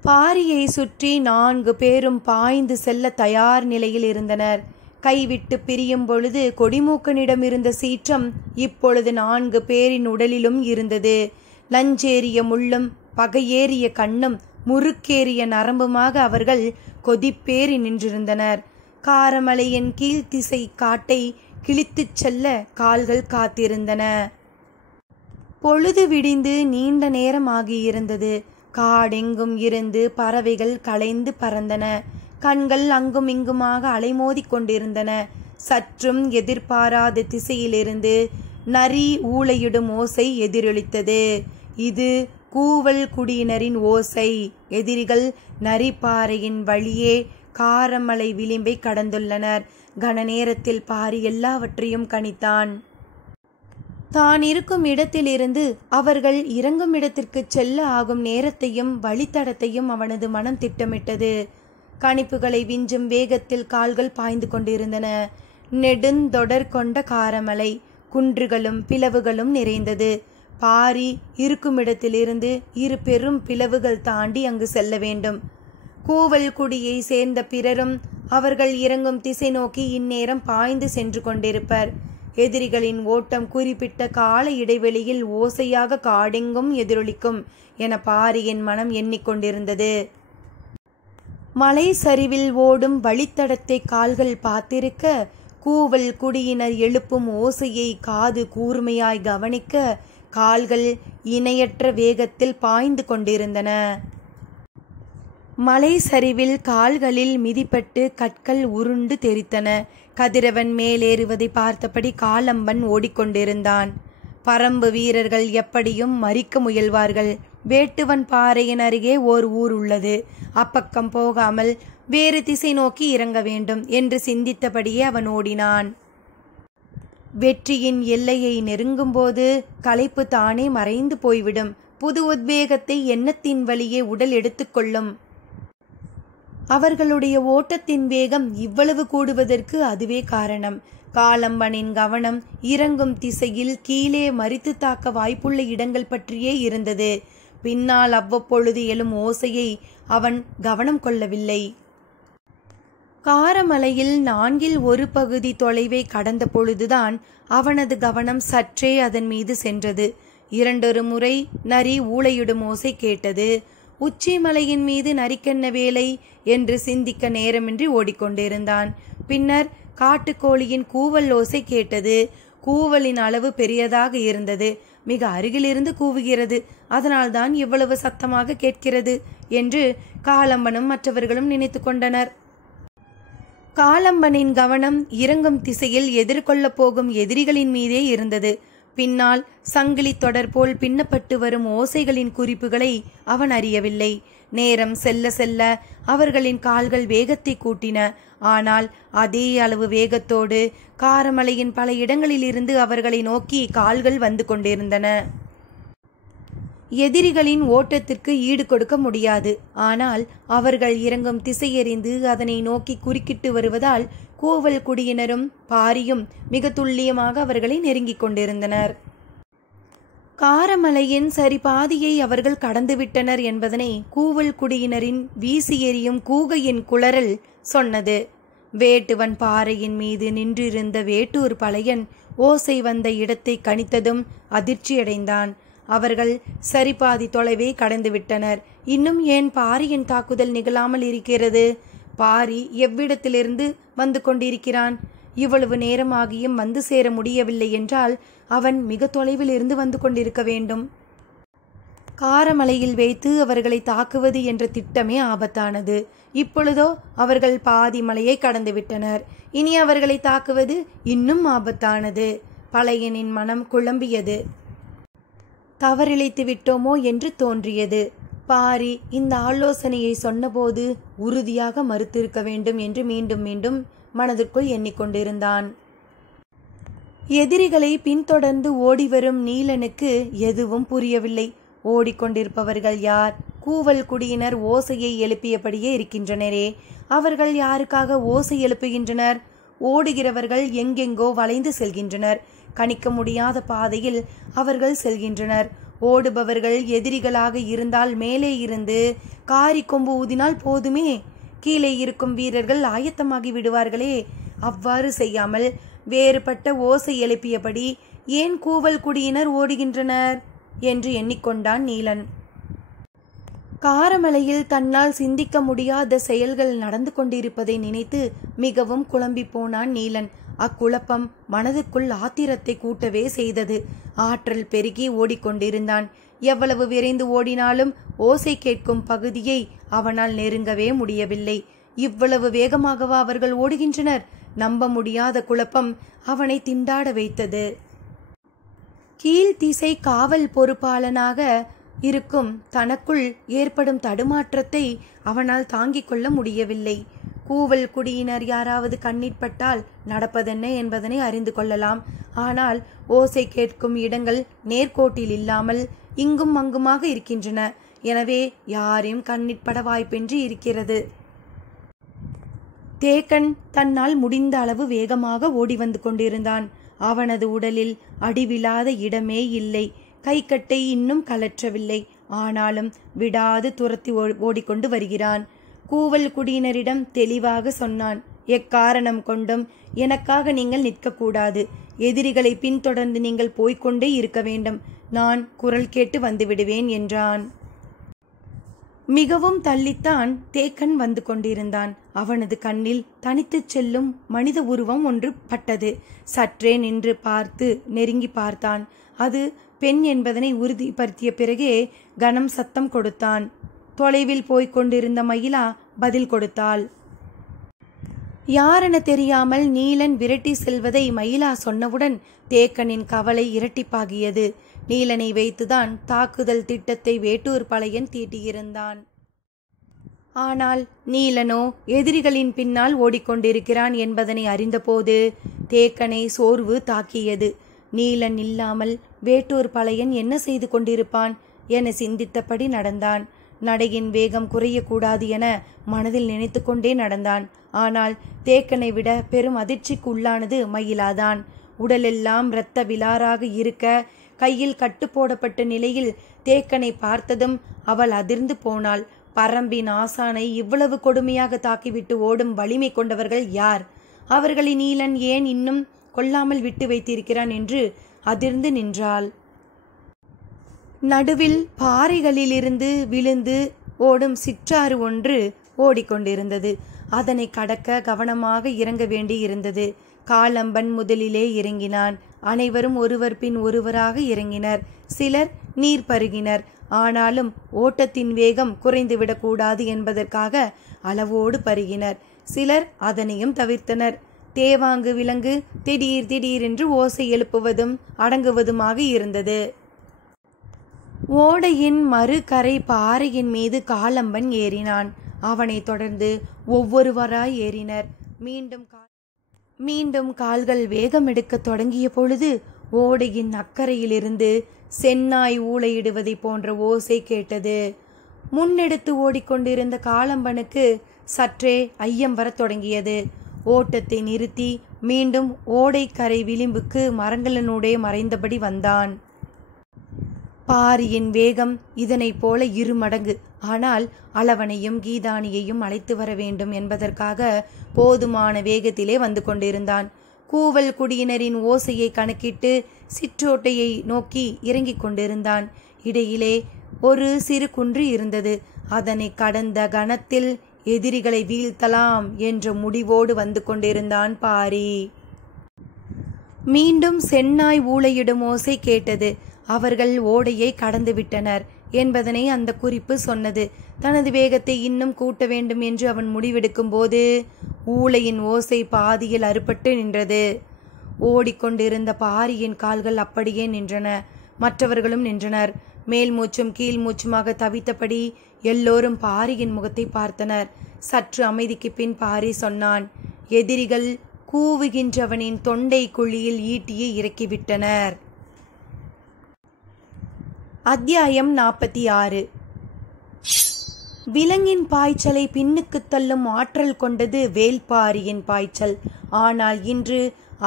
பாரியை சுற்றி 4 பேரும் பாய்ந்து செல்ல தயார் நிலையில் இருந்தனர். கைவிட்டு பிரியும் பொழுது கொடிமூக்கனிடம் இருந்த சீற்றம் இப்பொழுது 4 பேரின் உடலிலும் இருந்தது. லஞ்சேறிய முள்ளும் பகையேறிய கண்ணும் முறுக்கேறிய நரம்புமாக அவர்கள் கொதிப்பேறி நின்றிருந்தனர். காரமலையின் கீழ்த்திசை காட்டை கிழித்துச் செல்ல கால்கள் காத்திருந்தன. பொழுது விடிந்து நீண்ட நேரம் ஆகியிருந்தது. காடெங்கும் இருந்து பறவைகள் கலைந்து பறந்தன. கண்கள் அங்கும் இங்குமாக அலைமோதி கொண்டிருந்தன. சற்றும் எதிர்பாராத திசையிலிருந்து நரி ஊளையிடும் ஓசை எதிரொலித்தது. இது கூவல் குடியினரின் ஓசை. எதிரிகள் நரிப்பாறையின் வழியே காரமலை விளிம்பை கடந்துள்ளனர். கன நேரத்தில் பாரி எல்லாவற்றையும் கணித்தான். தான் இருக்கும் இடத்திலிருந்து அவர்கள் இறங்கும் இடத்திற்கு செல்ல ஆகும் நேரத்தையும் வழித்தடத்தையும் அவனது மனம் திட்டமிட்டது. கணிப்புகளை விஞ்சும் வேகத்தில் கால்கள் பாய்ந்து கொண்டிருந்தன. நெடுந்தொடர் கொண்ட காரமலை குன்றுகளும் பிளவுகளும் நிறைந்தது. பாரி இருக்குமிடத்திலிருந்து 2 பெரும் பிளவுகள் தாண்டி அங்கு செல்ல வேண்டும். கூவல் குடியை சேர்ந்த பிறரும் அவர்கள் இறங்கும் திசை நோக்கி இந்நேரம் பாய்ந்து சென்று கொண்டிருப்பர். எதிரிகளின் ஓட்டம் குறிப்பிட்ட கால இடைவெளியில் ஓசையாக காடெங்கும் எதிரொலிக்கும் என பாரியின் மனம் எண்ணிக்கொண்டிருந்தது. மலை சரிவில் ஓடும் வழித்தடத்தை கால்கள் பார்த்திருக்க, கூவல் குடியினர் எழுப்பும் ஓசையை காது கூர்மையாய் கவனிக்க கால்கள் இணையற்ற வேகத்தில் பாய்ந்து கொண்டிருந்தன. மலை சரிவில் கால்களில் மிதிப்பட்டு கற்கள் உருண்டு தெரித்தன. கதிரவன் மேலேறுவதை பார்த்தபடி காலம்பன் ஓடிக்கொண்டிருந்தான். பரம்பு வீரர்கள் எப்படியும் மறிக்க முயல்வார்கள். வேட்டுவன் பாறையின் அருகே ஓர் ஊர் உள்ளது. அப்பக்கம் போகாமல் வேறு திசை நோக்கி இறங்க வேண்டும் என்று சிந்தித்தபடியே அவன் ஓடினான். வெற்றியின் எல்லையை நெருங்கும்போது களைப்பு தானே மறைந்து போய்விடும். புது உத்வேகத்தை எண்ணத்தின் வழியே உடல் எடுத்துக்கொள்ளும். அவர்களுடைய ஓட்டத்தின் வேகம் இவ்வளவு கூடுவதற்கு அதுவே காரணம். காலம்பனின் கவனம் இறங்கும் திசையில் கீழே மறித்து தாக்க வாய்ப்புள்ள இடங்கள் பற்றியே இருந்தது. பின்னால் அவ்வப்பொழுது எழும் ஓசையை அவன் கவனம் கொள்ளவில்லை. காரமலையில் 4 பகுதி தொலைவை கடந்த பொழுதுதான் அவனது கவனம் சற்றே அதன் மீது சென்றது. 2 முறை நரி ஊளையிடும் ஓசை கேட்டது. உச்சி மலையின் மீது நரிக்கென்ன வேலை என்று சிந்திக்க நேரமின்றி ஓடிக்கொண்டிருந்தான். பின்னர் காட்டுக்கோழியின் கூவல் ஓசை கேட்டது. கூவலின் அளவு பெரியதாக இருந்தது. மிக அருகிலிருந்து கூவுகிறது. அதனால்தான் இவ்வளவு சத்தமாக கேட்கிறது என்று காலம்பனும் மற்றவர்களும் நினைத்து கொண்டனர். காலம்பனின் கவனம் இறங்கும் திசையில் எதிர்கொள்ளப் போகும் எதிரிகளின் மீதே இருந்தது. பின்னால் சங்கிலி தொடர் போல் பின்னப்பட்டு வரும் ஓசைகளின் குறிப்புகளை அவன் அறியவில்லை. நேரம் செல்ல செல்ல அவர்களின் கால்கள் வேகத்தை கூட்டின. ஆனால் அதே அளவு வேகத்தோடு காரமலையின் பல இடங்களிலிருந்து அவர்களை நோக்கி கால்கள் வந்து கொண்டிருந்தன. எதிரிகளின் ஓட்டத்திற்கு ஈடு கொடுக்க முடியாது. ஆனால் அவர்கள் இறங்கும் திசையறிந்து அதனை நோக்கி குறுக்கிட்டு வருவதால் கோவல் குடியினரும் பாரியும் மிக துல்லியமாக அவர்களை நெருங்கிக் கொண்டிருந்தனர். காரமலையின் சரி பாதியை அவர்கள் கடந்துவிட்டனர் என்பதனை கூவல் குடியினரின் வீசி எறியும் கூகையின் குளறல் சொன்னது. வேட்டுவன் பாறையின் மீது நின்றிருந்த வேட்டூர் பழையன் ஓசை வந்த இடத்தை கணித்ததும் அதிர்ச்சியடைந்தான். அவர்கள் சரிபாதி தொலைவை கடந்துவிட்டனர். இன்னும் ஏன் பாரியின் தாக்குதல் நிகழாமல் இருக்கிறது? பாரி எவ்விடத்திலிருந்து வந்து கொண்டிருக்கிறான்? இவ்வளவு நேரமாகியும் வந்து சேர முடியவில்லை என்றால் அவன் மிக தொலைவில் இருந்து வந்து கொண்டிருக்க வேண்டும். காரமலையில் வைத்து அவர்களை தாக்குவது என்ற திட்டமே ஆபத்தானது. இப்பொழுதோ அவர்கள் பாதி மலையை கடந்துவிட்டனர். இனி அவர்களை தாக்குவது இன்னும் ஆபத்தானது. பழையனின் மனம் குழம்பியது. தவறிழைத்து விட்டோமோ என்று தோன்றியது. பாரி இந்த ஆலோசனையை சொன்னபோது உறுதியாக மறுத்திருக்க வேண்டும் என்று மீண்டும் மீண்டும் மனதிற்குள் எண்ணிக்கொண்டிருந்தான். எதிரிகளை பின்தொடர்ந்து ஓடிவரும் நீலனுக்கு எதுவும் புரியவில்லை. ஓடிக்கொண்டிருப்பவர்கள் யார்? கூவல் குடியினர் ஓசையை எழுப்பியபடியே இருக்கின்றனரே. அவர்கள் யாருக்காக ஓசை எழுப்புகின்றனர்? ஓடுகிறவர்கள் எங்கெங்கோ வளைந்து செல்கின்றனர். கணிக்க முடியாத பாதையில் அவர்கள் செல்கின்றனர். ஓடுபவர்கள் எதிரிகளாக இருந்தால் மேலே இருந்து காரி கொம்பு ஊதினால் போதுமே, கீழே இருக்கும் வீரர்கள் ஆயத்தமாகி விடுவார்களே. அவ்வாறு செய்யாமல் வேறுபட்ட ஓசை எழுப்பியபடி ஏன் கூவல் குடியினர் ஓடுகின்றனர் என்று எண்ணிக்கொண்டான் நீலன். காரமலையில் தன்னால் சிந்திக்க முடியாத செயல்கள் நடந்து கொண்டிருப்பதை நினைத்து மிகவும் குழம்பி போனான் நீலன். அக்குழப்பம் மனதுக்குள் ஆத்திரத்தை கூட்டவே செய்தது. ஆற்றல் பெருகி ஓடிக்கொண்டிருந்தான். எவ்வளவு விரைந்து ஓடினாலும் ஓசை கேட்கும் பகுதியை அவனால் நெருங்கவே முடியவில்லை. இவ்வளவு வேகமாகவா அவர்கள் ஓடுகின்றனர்? நம்ப முடியாத குழப்பம் அவனை திண்டாட வைத்தது. கீழ்த்திசை காவல் பொறுப்பாளனாக இருக்கும் தனக்குள் ஏற்படும் தடுமாற்றத்தை அவனால் தாங்கிக் கொள்ள முடியவில்லை. கூவல் குடியினர் யாராவது கண்ணிற்பட்டால் நடப்பதென்ன என்பதனை அறிந்து கொள்ளலாம். ஆனால் ஓசை கேட்கும் இடங்கள் நேர்கோட்டில் இல்லாமல் இங்கும் அங்குமாக இருக்கின்றன. எனவே யாரையும் கண்ணிற்பட வாய்ப்பின்றி இருக்கிறது. தேக்கன் தன்னால் முடிந்த அளவு வேகமாக ஓடி வந்து கொண்டிருந்தான். அவனது உடலில் அடிவிழாத இடமே இல்லை. கைக்கட்டை இன்னும் கலற்றவில்லை. ஆனாலும் விடாது துரத்தி ஓடிக்கொண்டு வருகிறான். கூவல் குடியினரிடம் தெளிவாக சொன்னான். எக்காரணம் கொண்டும் எனக்காக நீங்கள் நிற்கக்கூடாது. எதிரிகளை பின்தொடர்ந்து நீங்கள் போய்கொண்டே இருக்க வேண்டும். நான் குரல் கேட்டு வந்து விடுவேன் என்றான். மிகவும் தள்ளித்தான் தேக்கன் வந்து கொண்டிருந்தான். அவனது கண்ணில் தனித்து செல்லும் மனித உருவம் ஒன்று பட்டது. சற்றே நின்று பார்த்து நெருங்கி பார்த்தான். அது பெண் என்பதனை உறுதிப்படுத்திய பிறகே கனம் சத்தம் கொடுத்தான். தொலைவில் போய்க் கொண்டிருந்த மயிலா பதில் கொடுத்தாள். யாரென தெரியாமல் நீலன் விரட்டி செல்வதை மயிலா சொன்னவுடன் தேக்கனின் கவலை இரட்டிப்பாகியது. நீலனை வைத்துதான் தாக்குதல் திட்டத்தை வேட்டூர் பழையன் தீட்டியிருந்தான். ஆனால் நீலனோ எதிரிகளின் பின்னால் ஓடிக்கொண்டிருக்கிறான் என்பதனை அறிந்தபோது தேக்கனை சோர்வு தாக்கியது. நீலன் இல்லாமல் வேட்டூர் பழையன் என்ன செய்து கொண்டிருப்பான் என சிந்தித்தபடி நடந்தான். நடையின் வேகம் குறையக்கூடாது என மனதில் நினைத்து கொண்டே நடந்தான். ஆனால் தேக்கனை விட பெரும் அதிர்ச்சிக்கு உள்ளானது மயிலாதான். உடலெல்லாம் இரத்த விலாராக இருக்க கையில் கட்டு போடப்பட்ட நிலையில் தேக்கனை பார்த்ததும் அவள் அதிர்ந்து போனாள். பரம்பின் ஆசானை இவ்வளவு கொடுமையாக தாக்கிவிட்டு ஓடும் வலிமை கொண்டவர்கள் யார்? அவர்களை நீலன் ஏன் இன்னும் கொல்லாமல் விட்டு வைத்திருக்கிறான் என்று அதிர்ந்து நின்றாள். நடுவில் பாறைகளிலிருந்து விழுந்து ஓடும் சிற்றாறு ஒன்று ஓடிக்கொண்டிருந்தது. அதனை கடக்க கவனமாக இறங்க வேண்டி இருந்தது. காலம்பன் முதலிலே இறங்கினான். அனைவரும் ஒருவர் பின் ஒருவராக இறங்கினர். சிலர் நீர் பருகினர். ஆனாலும் ஓட்டத்தின் வேகம் குறைந்துவிடக்கூடாது என்பதற்காக அளவோடு பருகினர். சிலர் அதனையும் தவிர்த்தனர். தேவாங்கு விலங்கு திடீர் திடீரென்று ஓசை எழுப்புவதும் அடங்குவதுமாக இருந்தது. ஓடையின் மறுகரை பாறையின் மீது காலம்பன் ஏறினான். அவனை தொடர்ந்து ஒவ்வொருவராய் ஏறினர். மீண்டும் கால்கள் வேகம் எடுக்க தொடங்கிய பொழுது ஓடையின் அக்கறையிலிருந்து செந்நாய் ஊளையிடுவதை போன்ற ஓசை கேட்டது. முன்னெடுத்து ஓடிக்கொண்டிருந்த காலம்பனுக்கு சற்றே ஐயம் வரத் தொடங்கியது. ஓட்டத்தை நிறுத்தி மீண்டும் ஓடைக்கரை விளிம்புக்கு மரங்களினூடே மறைந்தபடி வந்தான். பாரியின் வேகம் இதனைப் போல 2 மடங்கு. ஆனால் அளவனையும் கீதானியையும் அழைத்து வர வேண்டும் என்பதற்காக போதுமான வேகத்திலே வந்து கொண்டிருந்தான். கூவல் குடியினரின் ஓசையை கணக்கிட்டு சிற்றோட்டையை நோக்கி இறங்கிக் கொண்டிருந்தான். இடையிலே ஒரு சிறு குன்று இருந்தது. அதனை கடந்த கணத்தில் எதிரிகளை வீழ்த்தலாம் என்ற முடிவோடு வந்து கொண்டிருந்தான் பாரி. மீண்டும் செந்நாய் ஊளையிடும் ஓசை கேட்டது. அவர்கள் ஓடையை கடந்து விட்டனர் என்பதனை அந்த குறிப்பு சொன்னது. தனது வேகத்தை இன்னும் கூட்ட வேண்டும் என்று அவன் முடிவெடுக்கும் போது ஊளையின் ஓசை பாதியில் அறுபட்டு நின்றது. ஓடிக்கொண்டிருந்த பாரியின் கால்கள் அப்படியே நின்றன. மற்றவர்களும் நின்றனர். மேல் மூச்சும் கீழ் மூச்சுமாக தவித்தபடி எல்லோரும் பாரியின் முகத்தை பார்த்தனர். சற்று அமைதிக்கு பின் பாரி சொன்னான், எதிரிகள் கூவுகின்றவனின் தொண்டை குழியில் ஈட்டியை இறக்கிவிட்டனர். அத்தியாயம் 46. விலங்கின் பாய்ச்சலை பின்னுக்கு தள்ளும் ஆற்றல் கொண்டது வேல்பாரியின் பாய்ச்சல். ஆனால் இன்று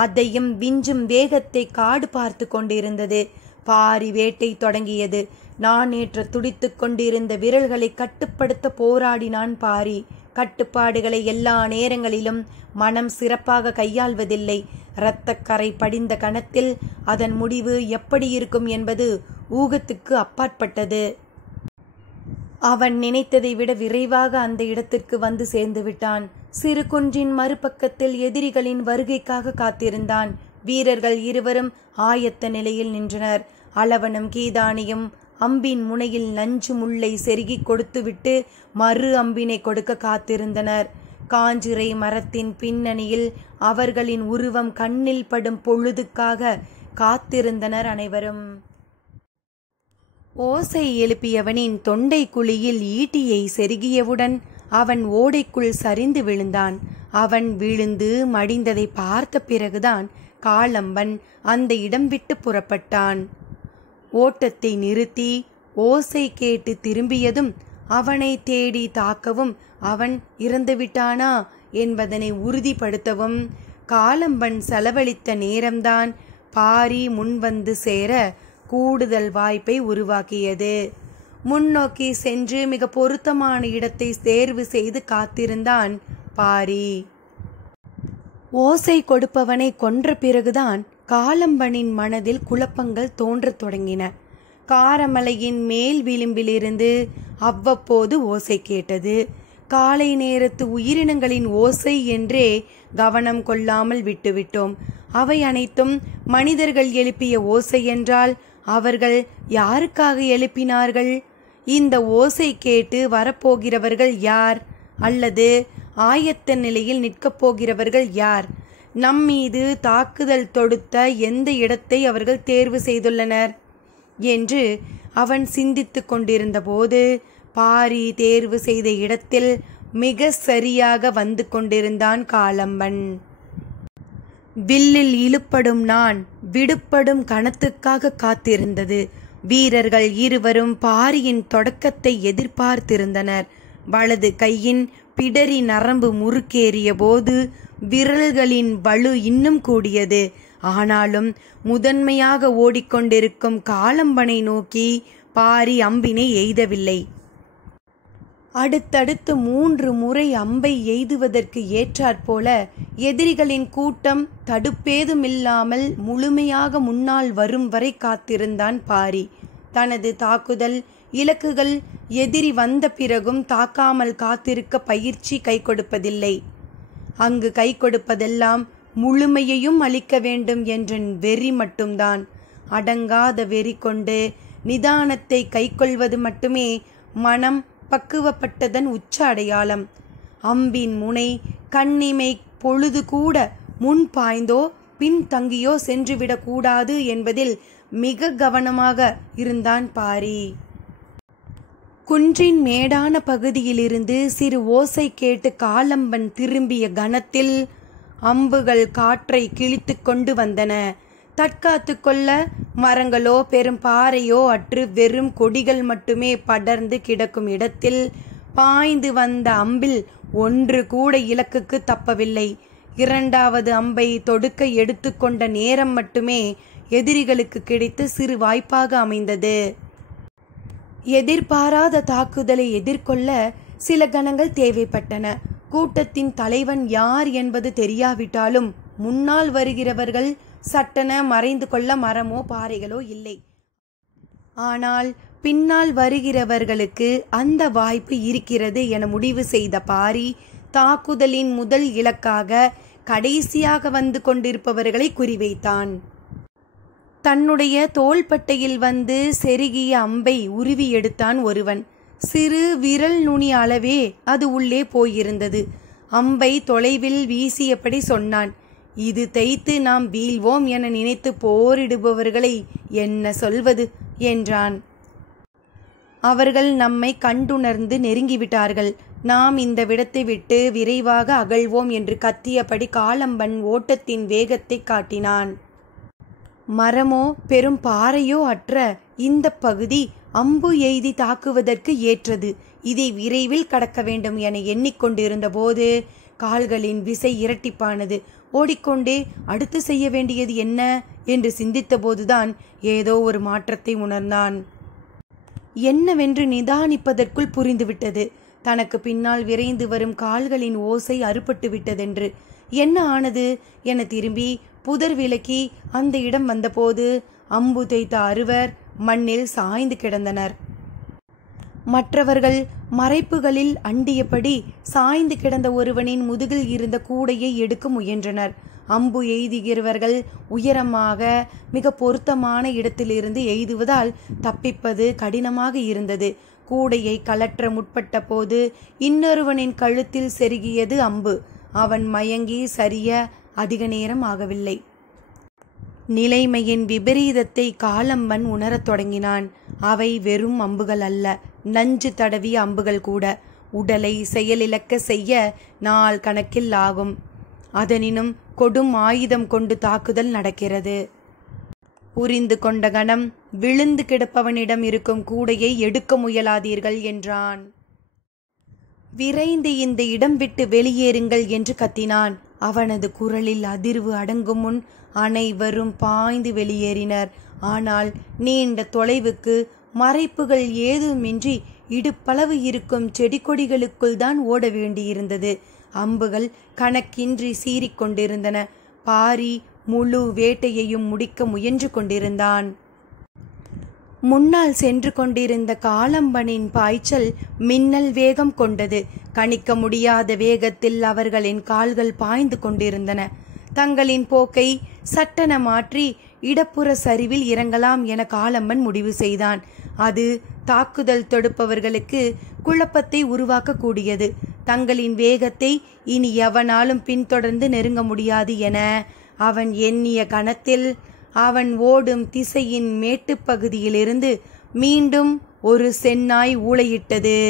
அதையும் விஞ்சும் வேகத்தை காடு பார்த்து கொண்டிருந்தது. பாரி வேட்டை தொடங்கியது. நானேற்ற துடித்து கொண்டிருந்த விரல்களை கட்டுப்படுத்த போராடினான் பாரி. கட்டுப்பாடுகளை எல்லா நேரங்களிலும் மனம் சிறப்பாக கையாள்வதில்லை. இரத்தக்கரை படிந்த கணத்தில் அதன் முடிவு எப்படி இருக்கும் என்பது ஊகத்துக்கு அப்பாற்பட்டது. அவன் நினைத்ததை விட விரைவாக அந்த இடத்திற்கு வந்து சேர்ந்து விட்டான். சிறு குன்றின் மறுபக்கத்தில் எதிரிகளின் வருகைக்காக காத்திருந்தான். வீரர்கள் இருவரும் ஆயத்த நிலையில் நின்றனர். அளவனும் கீதானியும் அம்பின் முனையில் நஞ்சு முள்ளை செருகி கொடுத்துவிட்டு மறு அம்பினை கொடுக்க காத்திருந்தனர். காஞ்சிரை மரத்தின் பின்னணியில் அவர்களின் உருவம் கண்ணில் படும் பொழுதுக்காக காத்திருந்தனர் அனைவரும். ஓசை எழுப்பியவனின் தொண்டை குழியில் ஈட்டியை செருகியவுடன் அவன் ஓடைக்குள் சரிந்து விழுந்தான். அவன் விழுந்து மடிந்ததை பார்த்த பிறகுதான் காலம்பன் அந்த இடம் விட்டு புறப்பட்டான். ஓட்டத்தை நிறுத்தி ஓசை கேட்டு திரும்பியதும் அவனை தேடி தாக்கவும் அவன் இறந்துவிட்டானா என்பதனை உறுதிப்படுத்தவும் காலம்பன் செலவழித்த நேரம்தான் பாரி முன்வந்து சேர கூடுதல் வாய்ப்பை உருவாக்கியது. முன்னோக்கி சென்று மிக பொருத்தமான இடத்தை தேர்வு செய்து காத்திருந்தான் பாரி. ஓசை கொடுப்பவனை கொன்ற பிறகுதான் காலம்பனின் மனதில் குழப்பங்கள் தோன்றத் தொடங்கின. காரமலையின் மேல் விளிம்பிலிருந்து அவ்வப்போது ஓசை கேட்டது. காலை நேரத்து உயிரினங்களின் ஓசை என்றே கவனம் கொள்ளாமல் விட்டுவிட்டோம். அவை அனைத்தும் மனிதர்கள் எழுப்பிய ஓசை என்றால் அவர்கள் யாருக்காக எழுப்பினார்கள்? இந்த ஓசை கேட்டு வரப்போகிறவர்கள் யார்? அல்லது ஆயத்த நிலையில் நிற்கப் போகிறவர்கள் யார்? நம்மீது தாக்குதல் தொடுத்த எந்த இடத்தை அவர்கள் தேர்வு செய்துள்ளனர் என்று அவன் சிந்தித்து கொண்டிருந்த போது பாரி தேர்வு செய்த இடத்தில் மிக சரியாக வந்து கொண்டிருந்தான் காலம்பன். வில்லில் இழுப்படும் நான் விடுப்படும் கணத்துக்காக காத்திருந்தது. வீரர்கள் இருவரும் பாரியின் தொடக்கத்தை எதிர்பார்த்திருந்தனர். வலது கையின் பிடரி நரம்பு முறுக்கேறிய போது விரல்களின் வலு இன்னும் கூடியது. ஆனாலும் முதன்மையாக ஓடிக்கொண்டிருக்கும் காலம்பனை நோக்கி பாரி அம்பினை எய்தவில்லை. அடுத்தடுத்து 3 முறை அம்பை எய்துவதற்கு ஏற்றாற்போல எதிரிகளின் கூட்டம் தடுப்பேதுமில்லாமல் முழுமையாக முன்னால் வரும் வரை காத்திருந்தான் பாரி. தனது தாக்குதல் இலக்குகள் எதிரி வந்த பிறகும் தாக்காமல் காத்திருக்க பயிற்சி கை கொடுப்பதில்லை. அங்கு கை கொடுப்பதெல்லாம் முழுமையையும் அளிக்க வேண்டும் என்ற வெறி மட்டும்தான். அடங்காத வெறி கொண்டு நிதானத்தை கைக்கொள்வது மட்டுமே மனம் பக்குவப்பட்டதன் உச்ச அடையாளம். அம்பின் முனை கண்ணிமை பொழுது கூட முன் பாய்ந்தோ பின் தங்கியோ சென்றுவிடக் கூடாது என்பதில் மிக கவனமாக இருந்தான் பாரி. குன்றின் மேடான பகுதியிலிருந்து சிறு ஓசை கேட்டு காலம்பன் திரும்பிய கணத்தில் அம்புகள் காற்றை கிழித்து கொண்டு வந்தன. தற்காத்து கொள்ள மரங்களோ பெரும் பாறையோ அற்று வெறும் கொடிகள் மட்டுமே படர்ந்து கிடக்கும் இடத்தில் பாய்ந்து வந்த அம்பில் ஒன்று கூட இலக்குக்கு தப்பவில்லை. இரண்டாவது அம்பை தொடுக்க எடுத்துக்கொண்ட நேரம் மட்டுமே எதிரிகளுக்கு கிடைத்த சிறு வாய்ப்பாக அமைந்தது. எதிர்பாராத தாக்குதலை எதிர்கொள்ள சில கணங்கள் தேவைப்பட்டன. கூட்டத்தின் தலைவன் யார் என்பது தெரியாவிட்டாலும் முன்னால் வருகிறவர்கள் சட்டென மறைந்து கொள்ள மரமோ பாறைகளோ இல்லை. ஆனால் பின்னால் வருகிறவர்களுக்கு அந்த வாய்ப்பு இருக்கிறது என முடிவு செய்த பாரி தாக்குதலின் முதல் இலக்காக கடைசியாக வந்து கொண்டிருப்பவர்களை குறிவைத்தான். தன்னுடைய தோள்பட்டையில் வந்து செருகிய அம்பை உருவி எடுத்தான் ஒருவன். சிறு விரல் நுனி அளவே அது உள்ளே போயிருந்தது. அம்பை தொலைவில் வீசியபடி சொன்னான், இது தைத்து நாம் வீழ்வோம் என நினைத்து போரிடுபவர்களை என்ன சொல்வது என்றான். அவர்கள் நம்மை கண்டுணர்ந்து நெருங்கிவிட்டார்கள். நாம் இந்த விடத்தை விட்டு விரைவாக அகழ்வோம் என்று கத்தியபடி காலம்பன் ஓட்டத்தின் வேகத்தை காட்டினான். மரமோ பெரும் பாறையோ அற்ற இந்த பகுதி அம்பு எய்தி தாக்குவதற்கு ஏற்றது. இதை விரைவில் கடக்க வேண்டும் என எண்ணிக்கொண்டிருந்த போது கால்களின் விசை இரட்டிப்பானது. ஓடிக்கொண்டே அடுத்து செய்ய வேண்டியது என்ன என்று சிந்தித்த போதுதான் ஏதோ ஒரு மாற்றத்தை உணர்ந்தான். என்னவென்று நிதானிப்பதற்குள் புரிந்துவிட்டது. தனக்கு பின்னால் விரைந்து வரும் கால்களின் ஓசை அறுபட்டு விட்டதென்று. என்ன ஆனது என திரும்பி புதர் விலக்கி அந்த இடம் வந்தபோது அம்பு தைத்த அறுவர் மண்ணில் சாய்ந்து கிடந்தனர். மற்றவர்கள் மறைப்புகளில் அண்டியபடி சாய்ந்து கிடந்த ஒருவனின் முதுகில் இருந்த கூடையை எடுக்க முயன்றனர். அம்பு எய்துகிறவர்கள் உயரமாக மிக பொருத்தமான இடத்திலிருந்து எய்துவதால் தப்பிப்பது கடினமாக இருந்தது. கூடையை கலற்ற முற்பட்ட போது இன்னொருவனின் கழுத்தில் செருகியது அம்பு. அவன் மயங்கி சரிய அதிக நேரம் ஆகவில்லை. நிலைமையின் விபரீதத்தை காலம்பன் உணரத் தொடங்கினான். அவை வெறும் அம்புகள் அல்ல, நஞ்சு தடவிய அம்புகள் கூட. உடலை செயலிழக்க செய்ய நாள் கணக்கில் ஆகும். அதனினும் கொடும் ஆயுதம் கொண்டு தாக்குதல் நடக்கிறது. புரிந்து கொண்ட கணம் விழுந்து கிடப்பவனிடம் இருக்கும் கூடையை எடுக்க முயலாதீர்கள் என்றான். விரைந்து இந்த இடம் விட்டு வெளியேறுங்கள் என்று கத்தினான். அவனது குரலில் அதிர்வு அடங்கும் முன் அனைவரும் பாய்ந்து வெளியேறினர். ஆனால் நீண்ட தொலைவுக்கு மறைப்புகள் ஏதுமின்றி இடுப்பளவு இருக்கும் செடி கொடிகளுக்குள் தான் ஓட வேண்டியிருந்தது. அம்புகள் கணக்கின்றி சீறிக்கொண்டிருந்தன. பாரி முழு வேட்டையையும் முடிக்க முயன்று கொண்டிருந்தான். முன்னால் சென்று கொண்டிருந்த காலம்பனின் பாய்ச்சல் மின்னல் வேகம் கொண்டது. கணிக்க முடியாத வேகத்தில் அவர்களின் கால்கள் பாய்ந்து கொண்டிருந்தன. தங்களின் போக்கை சட்டென மாற்றி இடப்புற சரிவில் இறங்கலாம் என காலம்பன் முடிவு செய்தான். அது தாக்குதல் தொடுப்பவர்களுக்கு குழப்பத்தை உருவாக்கக்கூடியது. தங்களின் வேகத்தை இனி எவனாலும் பின்தொடர்ந்து நெருங்க முடியாது என அவன் எண்ணிய கணத்தில் அவன் ஓடும் திசையின் மேட்டுப்பகுதியிலிருந்து மீண்டும் ஒரு செந்நாய் ஊளையிட்டது.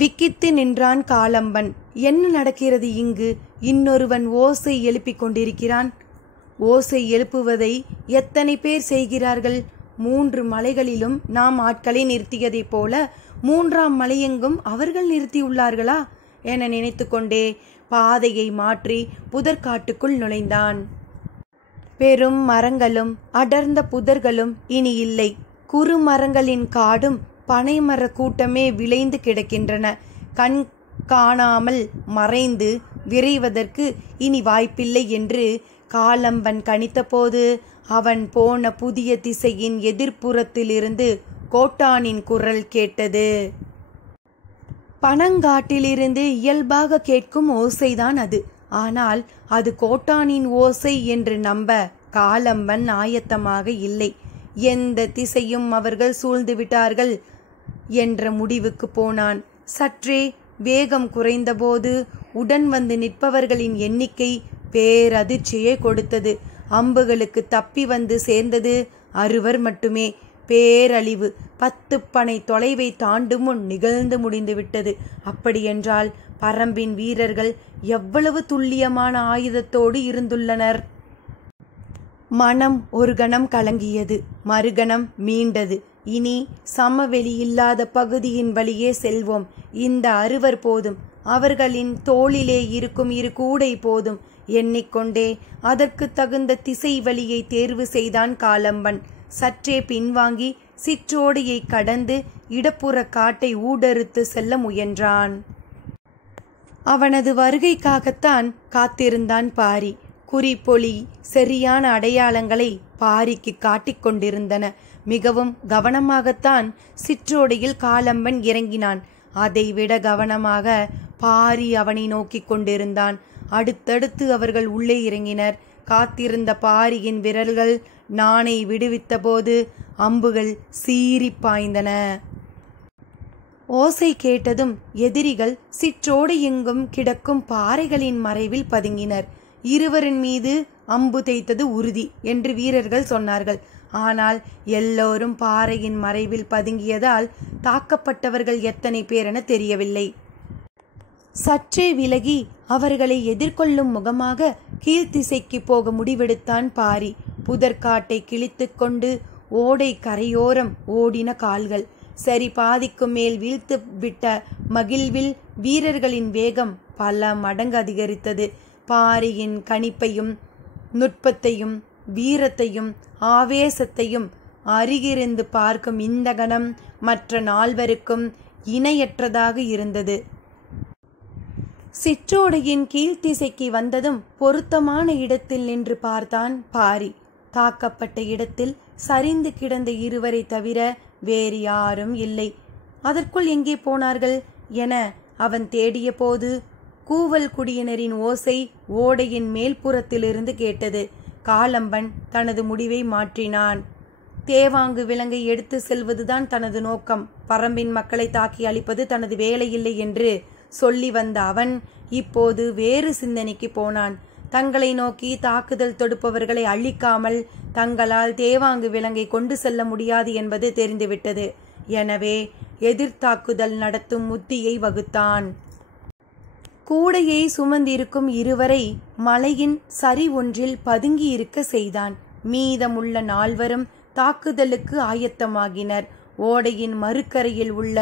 விக்கித்து நின்றான் காலம்பன். என்ன நடக்கிறது இங்கு? இன்னொருவன் ஓசை எழுப்பிக் கொண்டிருக்கிறான். ஓசை எழுப்புவதை எத்தனை பேர் செய்கிறார்கள்? 3 மலைகளிலும் நாம் ஆட்களை நிறுத்தியதைப் போல 3ஆம் மலையெங்கும் அவர்கள் நிறுத்தியுள்ளார்களா என நினைத்து கொண்டே பாதையை மாற்றி புதற்காட்டுக்குள் நுழைந்தான். பெரும் மரங்களும் அடர்ந்த புதர்களும் இனி இல்லை. குறு மரங்களின் காடும் பனைமர கூட்டமே விளைந்து கிடக்கின்றன. கண் காணாமல் மறைந்து விரைவதற்கு இனி வாய்ப்பில்லை என்று காலம்பன் கணித்தபோது அவன் போன புதிய திசையின் எதிர்ப்புறத்திலிருந்து கோட்டானின் குரல் கேட்டது. பனங்காட்டிலிருந்து இயல்பாக கேட்கும் ஓசைதான் அது. ஆனால் அது கோட்டானின் ஓசை என்று நம்ப காலம்பன் ஆயத்தமாக இல்லை. எந்த திசையும் அவர்கள் சூழ்ந்து விட்டார்கள் என்ற முடிவுக்கு போனான். சற்றே வேகம் குறைந்தபோது உடன் வந்து நிற்பவர்களின் எண்ணிக்கை பேரதிர்ச்சியை கொடுத்தது. அம்புகளுக்கு தப்பி வந்து சேர்ந்தது 6 மட்டுமே. பேரழிவு 10 பனை தொலைவை தாண்டும் முன் நிகழ்ந்து முடிந்துவிட்டது. அப்படியென்றால் பரம்பின் வீரர்கள் எவ்வளவு துல்லியமான ஆயுதத்தோடு இருந்துள்ளனர்? மனம் ஒரு கணம் கலங்கியது, மறுகணம் மீண்டது. இனி சமவெளி இல்லாத பகுதியின் வழியே செல்வோம். இந்த 6 போதும், அவர்களின் தோளிலே இருக்கும் 2 கூடை போதும் எண்ணிக்கொண்டே அதற்கு தகுந்த திசை வழியை தேர்வு செய்தான் காலம்பன். சற்றே பின்வாங்கி சிற்றோடையை கடந்து இடப்புற காட்டை ஊடறுத்து செல்ல முயன்றான். அவனது வருகைக்காகத்தான் காத்திருந்தான் பாரி. குறிப்பொலி சரியான அடையாளங்களை பாரிக்கு காட்டிக் கொண்டிருந்தன. மிகவும் கவனமாகத்தான் சிற்றோடையில் காலம்பன் இறங்கினான். அதைவிட கவனமாக பாரி அவனை நோக்கி கொண்டிருந்தான். அடுத்தடுத்து அவர்கள் உள்ளே இறங்கினர். காத்திருந்த பாரியின் விரல்கள் நாணை விடுவித்த போது அம்புகள் சீறி பாய்ந்தன. ஓசை கேட்டதும் எதிரிகள் சிற்றோடு எங்கும் கிடக்கும் பாறைகளின் மறைவில் பதுங்கினர். இருவரின் மீது அம்பு தேய்த்தது உறுதி என்று வீரர்கள் சொன்னார்கள். ஆனால் எல்லோரும் பாறையின் மறைவில் பதுங்கியதால் தாக்கப்பட்டவர்கள் எத்தனை பேர் என தெரியவில்லை. சற்றே விலகி அவர்களை எதிர்கொள்ளும் முகமாக கீழ்த்திசைக்கு போக முடிவெடுத்தான் பாரி. புதற்காட்டை கிழித்து கொண்டு ஓடை கரையோரம் ஓடின கால்கள். சரி பாதிக்கும் மேல் வீழ்த்து விட்ட மகிழ்வில் வீரர்களின் வேகம் பல மடங்கு அதிகரித்தது. பாரியின் கணிப்பையும் நுட்பத்தையும் வீரத்தையும் ஆவேசத்தையும் அருகிருந்து பார்க்கும் இந்த கணம் மற்ற 4 இணையற்றதாக இருந்தது. சிற்றோடையின் கீழ்த்திசைக்கு வந்ததும் பொருத்தமான இடத்தில் நின்று பார்த்தான் பாரி. தாக்கப்பட்ட இடத்தில் சரிந்து கிடந்த 2 தவிர வேறு யாரும் இல்லை. அதற்குள் எங்கே போனார்கள் என அவன் தேடிய போது கூவல் குடியினரின் ஓசை ஓடையின் மேல்புறத்திலிருந்து கேட்டது. காலம்பன் தனது முடிவை மாற்றினான். தேவாங்கு விலங்கை எடுத்து செல்வதுதான் தனது நோக்கம், பரம்பின் மக்களை தாக்கி அழிப்பது தனது வேலையில்லை என்று சொல்லி வந்த அவன் இப்போது வேறு சிந்தனைக்கு போனான். தங்களை நோக்கி தாக்குதல் தொடுப்பவர்களை அழிக்காமல் தங்களால் தேவாங்கு விலங்கை கொண்டு செல்ல முடியாது என்பது தெரிந்துவிட்டது. எனவே எதிர்த்தாக்குதல் நடத்தும் உத்தியை வகுத்தான். கூடையை சுமந்திருக்கும் 2 மலையின் சரி ஒன்றில் பதுங்கி இருக்க செய்தான். மீதமுள்ள 4 தாக்குதலுக்கு ஆயத்தமாகினர். ஓடையின் மறுக்கரையில் உள்ள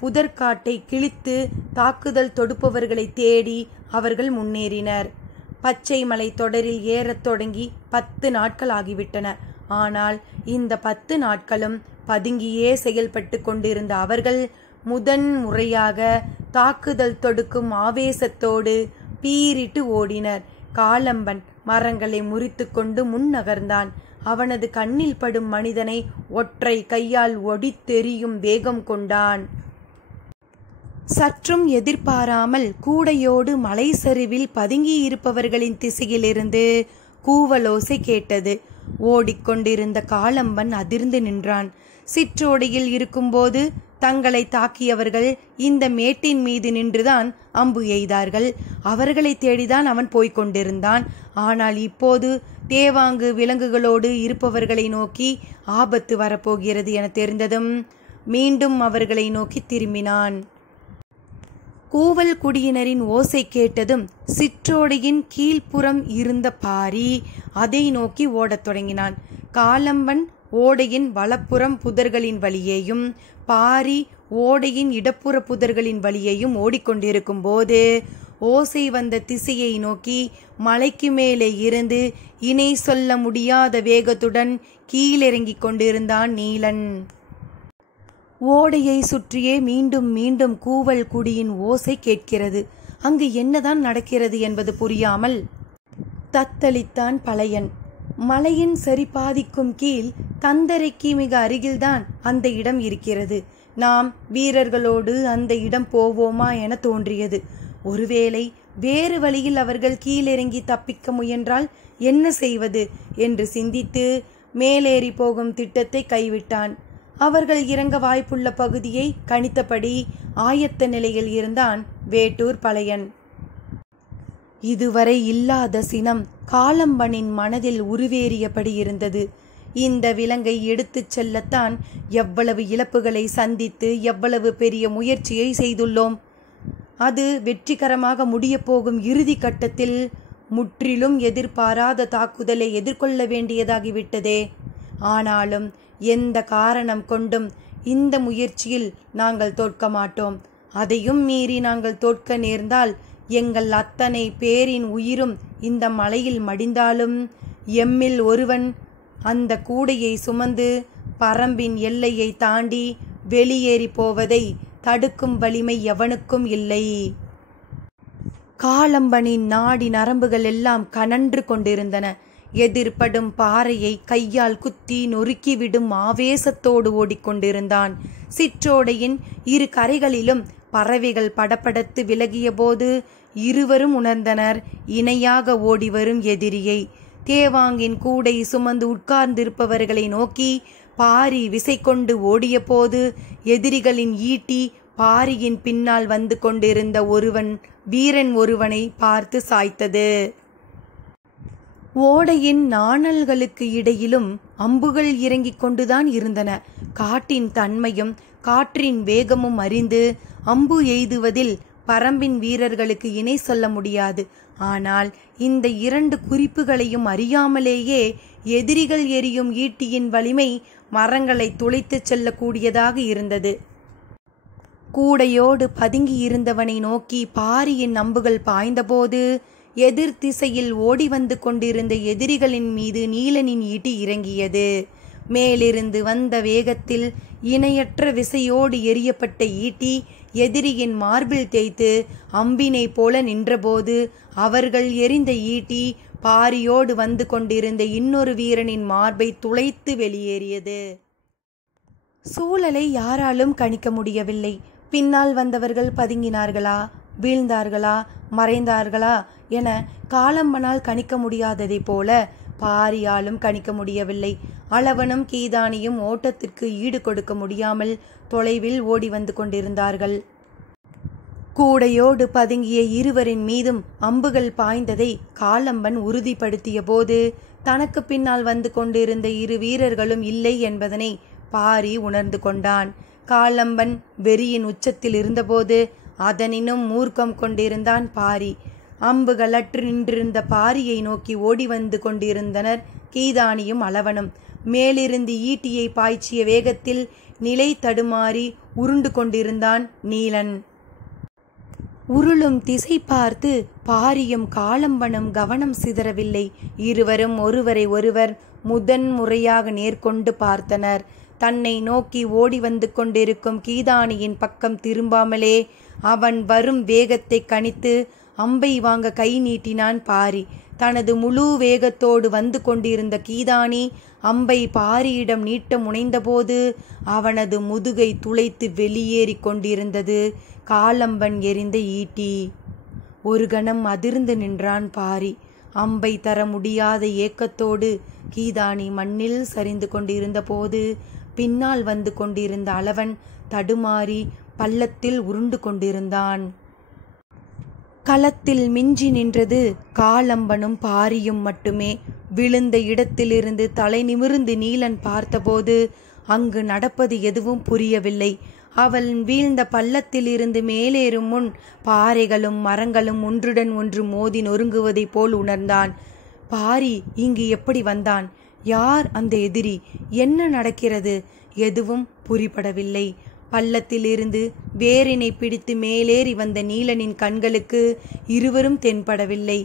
புதற்காட்டை கிழித்து தாக்குதல் தொடுப்பவர்களை தேடி அவர்கள் முன்னேறினர். பச்சை மலை தொடரில் ஏறத் தொடங்கி 10 நாட்கள் ஆகிவிட்டன. ஆனால் இந்த 10 நாட்களும் பதுங்கியே செயல்பட்டு கொண்டிருந்த அவர்கள் முதன் முறையாக தாக்குதல் தொடுக்கும் ஆவேசத்தோடு பீரிட்டு ஓடினர். காலம்பன் மரங்களை முறித்து கொண்டு முன்னகர்ந்தான். அவனது கண்ணில் படும் மனிதனை ஒற்றை கையால் ஒடித்தெறியும் வேகம் கொண்டான். சற்றும் எதிர்பாராமல் கூடையோடு மலை சரிவில் பதுங்கியிருப்பவர்களின் திசையிலிருந்து கூவலோசை கேட்டது. ஓடிக்கொண்டிருந்த காலம்பன் அதிர்ந்து நின்றான். சிற்றோடையில் இருக்கும்போது தங்களை தாக்கியவர்கள் இந்த மேட்டின் மீது நின்றுதான் அம்பு எய்தார்கள். அவர்களை தேடிதான் அவன் போய்கொண்டிருந்தான். ஆனால் இப்போது தேவாங்கு விலங்குகளோடு இருப்பவர்களை நோக்கி ஆபத்து வரப்போகிறது என தெரிந்ததும் மீண்டும் அவர்களை நோக்கி திரும்பினான். கூவல் குடியினரின் ஓசை கேட்டதும் சிற்றோடையின் கீழ்ப்புறம் இருந்த பாரி அதை நோக்கி ஓடத் தொடங்கினான். காலம்பன் ஓடையின் வலப்புறம் புதர்களின் வழியேயும் பாரி ஓடையின் இடப்புற புதர்களின் வழியேயும் ஓடிக்கொண்டிருக்கும் போது ஓசை வந்த திசையை நோக்கி மலைக்கு மேலே இருந்து இணை சொல்ல முடியாத வேகத்துடன் கீழிறங்கிக் கொண்டிருந்தான் நீலன். ஓடையை சுற்றியே மீண்டும் மீண்டும் கூவல் குடியின் ஓசை கேட்கிறது. அங்கு என்னதான் நடக்கிறது என்பது புரியாமல் தத்தளித்தான் பழையன். மலையின் சரிபாதிக்கும் கீழ் தந்தரைக்கு மிக அருகில்தான் அந்த இடம் இருக்கிறது. நாம் வீரர்களோடு அந்த இடம் போவோமா என தோன்றியது. ஒருவேளை வேறு வழியில் அவர்கள் கீழிறங்கி தப்பிக்க முயன்றால் என்ன செய்வது என்று சிந்தித்து மேலேறி போகும் திட்டத்தை கைவிட்டான். அவர்கள் இறங்க வாய்ப்புள்ள பகுதியை கணித்தபடி ஆயத்த நிலையில் இருந்தான் வேட்டூர் பழையன். இதுவரை இல்லாத சினம் காலம்பனின் மனதில் உருவேறியபடி இருந்தது. இந்த விலங்கை எடுத்துச் செல்லத்தான் எவ்வளவு இழப்புகளை சந்தித்து எவ்வளவு பெரிய முயற்சியை செய்துள்ளோம். அது வெற்றிகரமாக முடியப்போகும் இறுதி கட்டத்தில் முற்றிலும் எதிர்பாராத தாக்குதலை எதிர்கொள்ள வேண்டியதாகிவிட்டதே. ஆனாலும் எந்த காரணம் கொண்டும் இந்த முயற்சியில் நாங்கள் தோற்க மாட்டோம். அதையும் மீறி நாங்கள் தோற்க நேர்ந்தால் எங்கள் அத்தனை பேரின் உயிரும் இந்த மலையில் மடிந்தாலும் எம்மில் ஒருவன் அந்த கூடையை சுமந்து பரம்பின் எல்லையை தாண்டி வெளியேறி போவதை தடுக்கும் வலிமை எவனுக்கும் இல்லை. காலம்பனின் நாடி நரம்புகள் எல்லாம் கனன்று கொண்டிருந்தன. எதிர்படும் பாறையை கையால் குத்தி நொறுக்கிவிடும் ஆவேசத்தோடு ஓடிக்கொண்டிருந்தான். சிற்றோடையின் இரு கரைகளிலும் பறவைகள் படபடத்து விலகிய போது இருவரும் உணர்ந்தனர் இணையாக ஓடிவரும் எதிரியை. தேவாங்கின் கூடை சுமந்து உட்கார்ந்திருப்பவர்களை நோக்கி பாரி விசை கொண்டு ஓடிய போது எதிரிகளின் ஈட்டி பாரியின் பின்னால் வந்து கொண்டிருந்த வீரன் ஒருவனை பார்த்து சாய்த்தது. ஓடையின் நாணல்களுக்கு இடையிலும் அம்புகள் இறங்கிக் கொண்டுதான் இருந்தன. காட்டின் தன்மையும் காற்றின் வேகமும் அறிந்து அம்பு எய்துவதில் பரம்பின் வீரர்களுக்கு இணை சொல்ல முடியாது. ஆனால் இந்த இரண்டு குறிப்புகளையும் அறியாமலேயே எதிரிகள் எரியும் ஈட்டியின் வலிமை மரங்களை துளைத்து செல்லக்கூடியதாக இருந்தது. கூடையோடு பதுங்கி இருந்தவனை நோக்கி பாரியின் அம்புகள் பாய்ந்தபோது எதிர் திசையில் ஓடி வந்து கொண்டிருந்த எதிரிகளின் மீது நீலனின் ஈட்டி இறங்கியது. மேலிருந்து வந்த வேகத்தில் இணையற்ற விசையோடு எரியப்பட்ட ஈட்டி எதிரியின் மார்பில் தேய்த்து அம்பினை போல நின்றபோது அவர்கள் எறிந்த ஈட்டி பாரியோடு வந்து கொண்டிருந்த இன்னொரு வீரனின் மார்பை துளைத்து வெளியேறியது. சூழலை யாராலும் கணிக்க முடியவில்லை. பின்னால் வந்தவர்கள் பதுங்கினார்களா, வீழ்ந்தார்களா, மறைந்தார்களா என காலம்பனால் கணிக்க முடியாததை போல பாரியாலும் கணிக்க முடியவில்லை. அளவனும் கீதானியும் ஓட்டத்திற்கு ஈடு கொடுக்க முடியாமல் தொலைவில் ஓடி வந்து கொண்டிருந்தார்கள். கூடையோடு பதுங்கிய இருவரின் மீதும் அம்புகள் பாய்ந்ததை காலம்பன் உறுதிப்படுத்திய போது தனக்கு பின்னால் வந்து கொண்டிருந்த இரு வீரர்களும் இல்லை என்பதனை பாரி உணர்ந்து கொண்டான். காலம்பன் வெறியின் உச்சத்தில் இருந்தபோது அதனினும் மூர்க்கம் கொண்டிருந்தான் பாரி. அம்புகளற்று நின்றிருந்த பாரியை நோக்கி ஓடி வந்து கொண்டிருந்தனர் கீதானியும் அளவனும். மேலிருந்து ஈட்டியை பாய்ச்சிய வேகத்தில் நிலை தடுமாறி உருண்டு கொண்டிருந்தான் நீலன். உருளும் திசை பார்த்து பாரியும் காலம்பனும் கவனம் சிதறவில்லை. இருவரும் ஒருவரை ஒருவர் முதன் முறையாக நேர்கொண்டு பார்த்தனர். தன்னை நோக்கி ஓடி வந்து கொண்டிருக்கும் கீதானியின் பக்கம் திரும்பாமலே அவன் வரும் வேகத்தை கணித்து அம்பை வாங்க கை நீட்டினான் பாரி. தனது முழு வேகத்தோடு வந்து கொண்டிருந்த கீதானி அம்பை பாரியிடம் நீட்ட முனைந்தபோது அவனது முதுகை துளைத்து வெளியேறி கொண்டிருந்தது காலம்பன் எறிந்த ஈட்டி. ஒரு கணம் அதிர்ந்து நின்றான் பாரி. அம்பை தர முடியாத ஏக்கத்தோடு கீதானி மண்ணில் சரிந்து கொண்டிருந்த போது பின்னால் வந்து கொண்டிருந்த அளவன் தடுமாறி பள்ளத்தில் உருண்டு கொண்டிருந்தான். களத்தில் மிஞ்சி நின்றது காலம்பனும் பாரியும் மட்டுமே. விழுந்த இடத்திலிருந்து தலை நிமிர்ந்து நீலன் பார்த்தபோது அங்கு நடப்பது எதுவும் புரியவில்லை. அவள் வீழ்ந்த பள்ளத்தில் இருந்து மேலேறும் முன் பாறைகளும் மரங்களும் ஒன்றுடன் ஒன்று மோதி நொறுங்குவதைப் போல் உணர்ந்தான். பாரி இங்கு எப்படி வந்தான்? யார் அந்த எதிரி? என்ன நடக்கிறது? எதுவும் புரிபடவில்லை. பள்ளத்திலிருந்து வேரினை பிடித்து மேலேறி வந்த நீலனின் கண்களுக்கு இருவரும் தென்படவில்லை.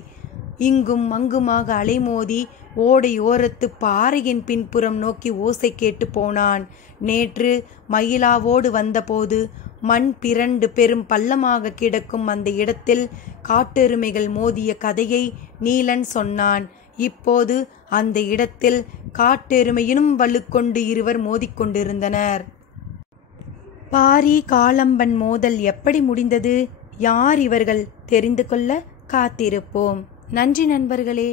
இங்கும் அங்குமாக அலைமோதி ஓடை ஓரத்து பாறையின் பின்புறம் நோக்கி ஓசை கேட்டு போனான். நேற்று மயிலாவோடு வந்தபோது மண் பிறண்டு பெரும் பள்ளமாக கிடக்கும் அந்த இடத்தில் காட்டெருமைகள் மோதிய கதையை நீலன் சொன்னான். இப்போது அந்த இடத்தில் காட்டெருமையினும் வலுக்கொண்டு இருவர் மோதிக்கொண்டிருந்தனர். பாரி காலம்பன் மோதல் எப்படி முடிந்தது? யார் இவர்கள்? தெரிந்து கொள்ள காத்திருப்போம். நன்றி நண்பர்களே.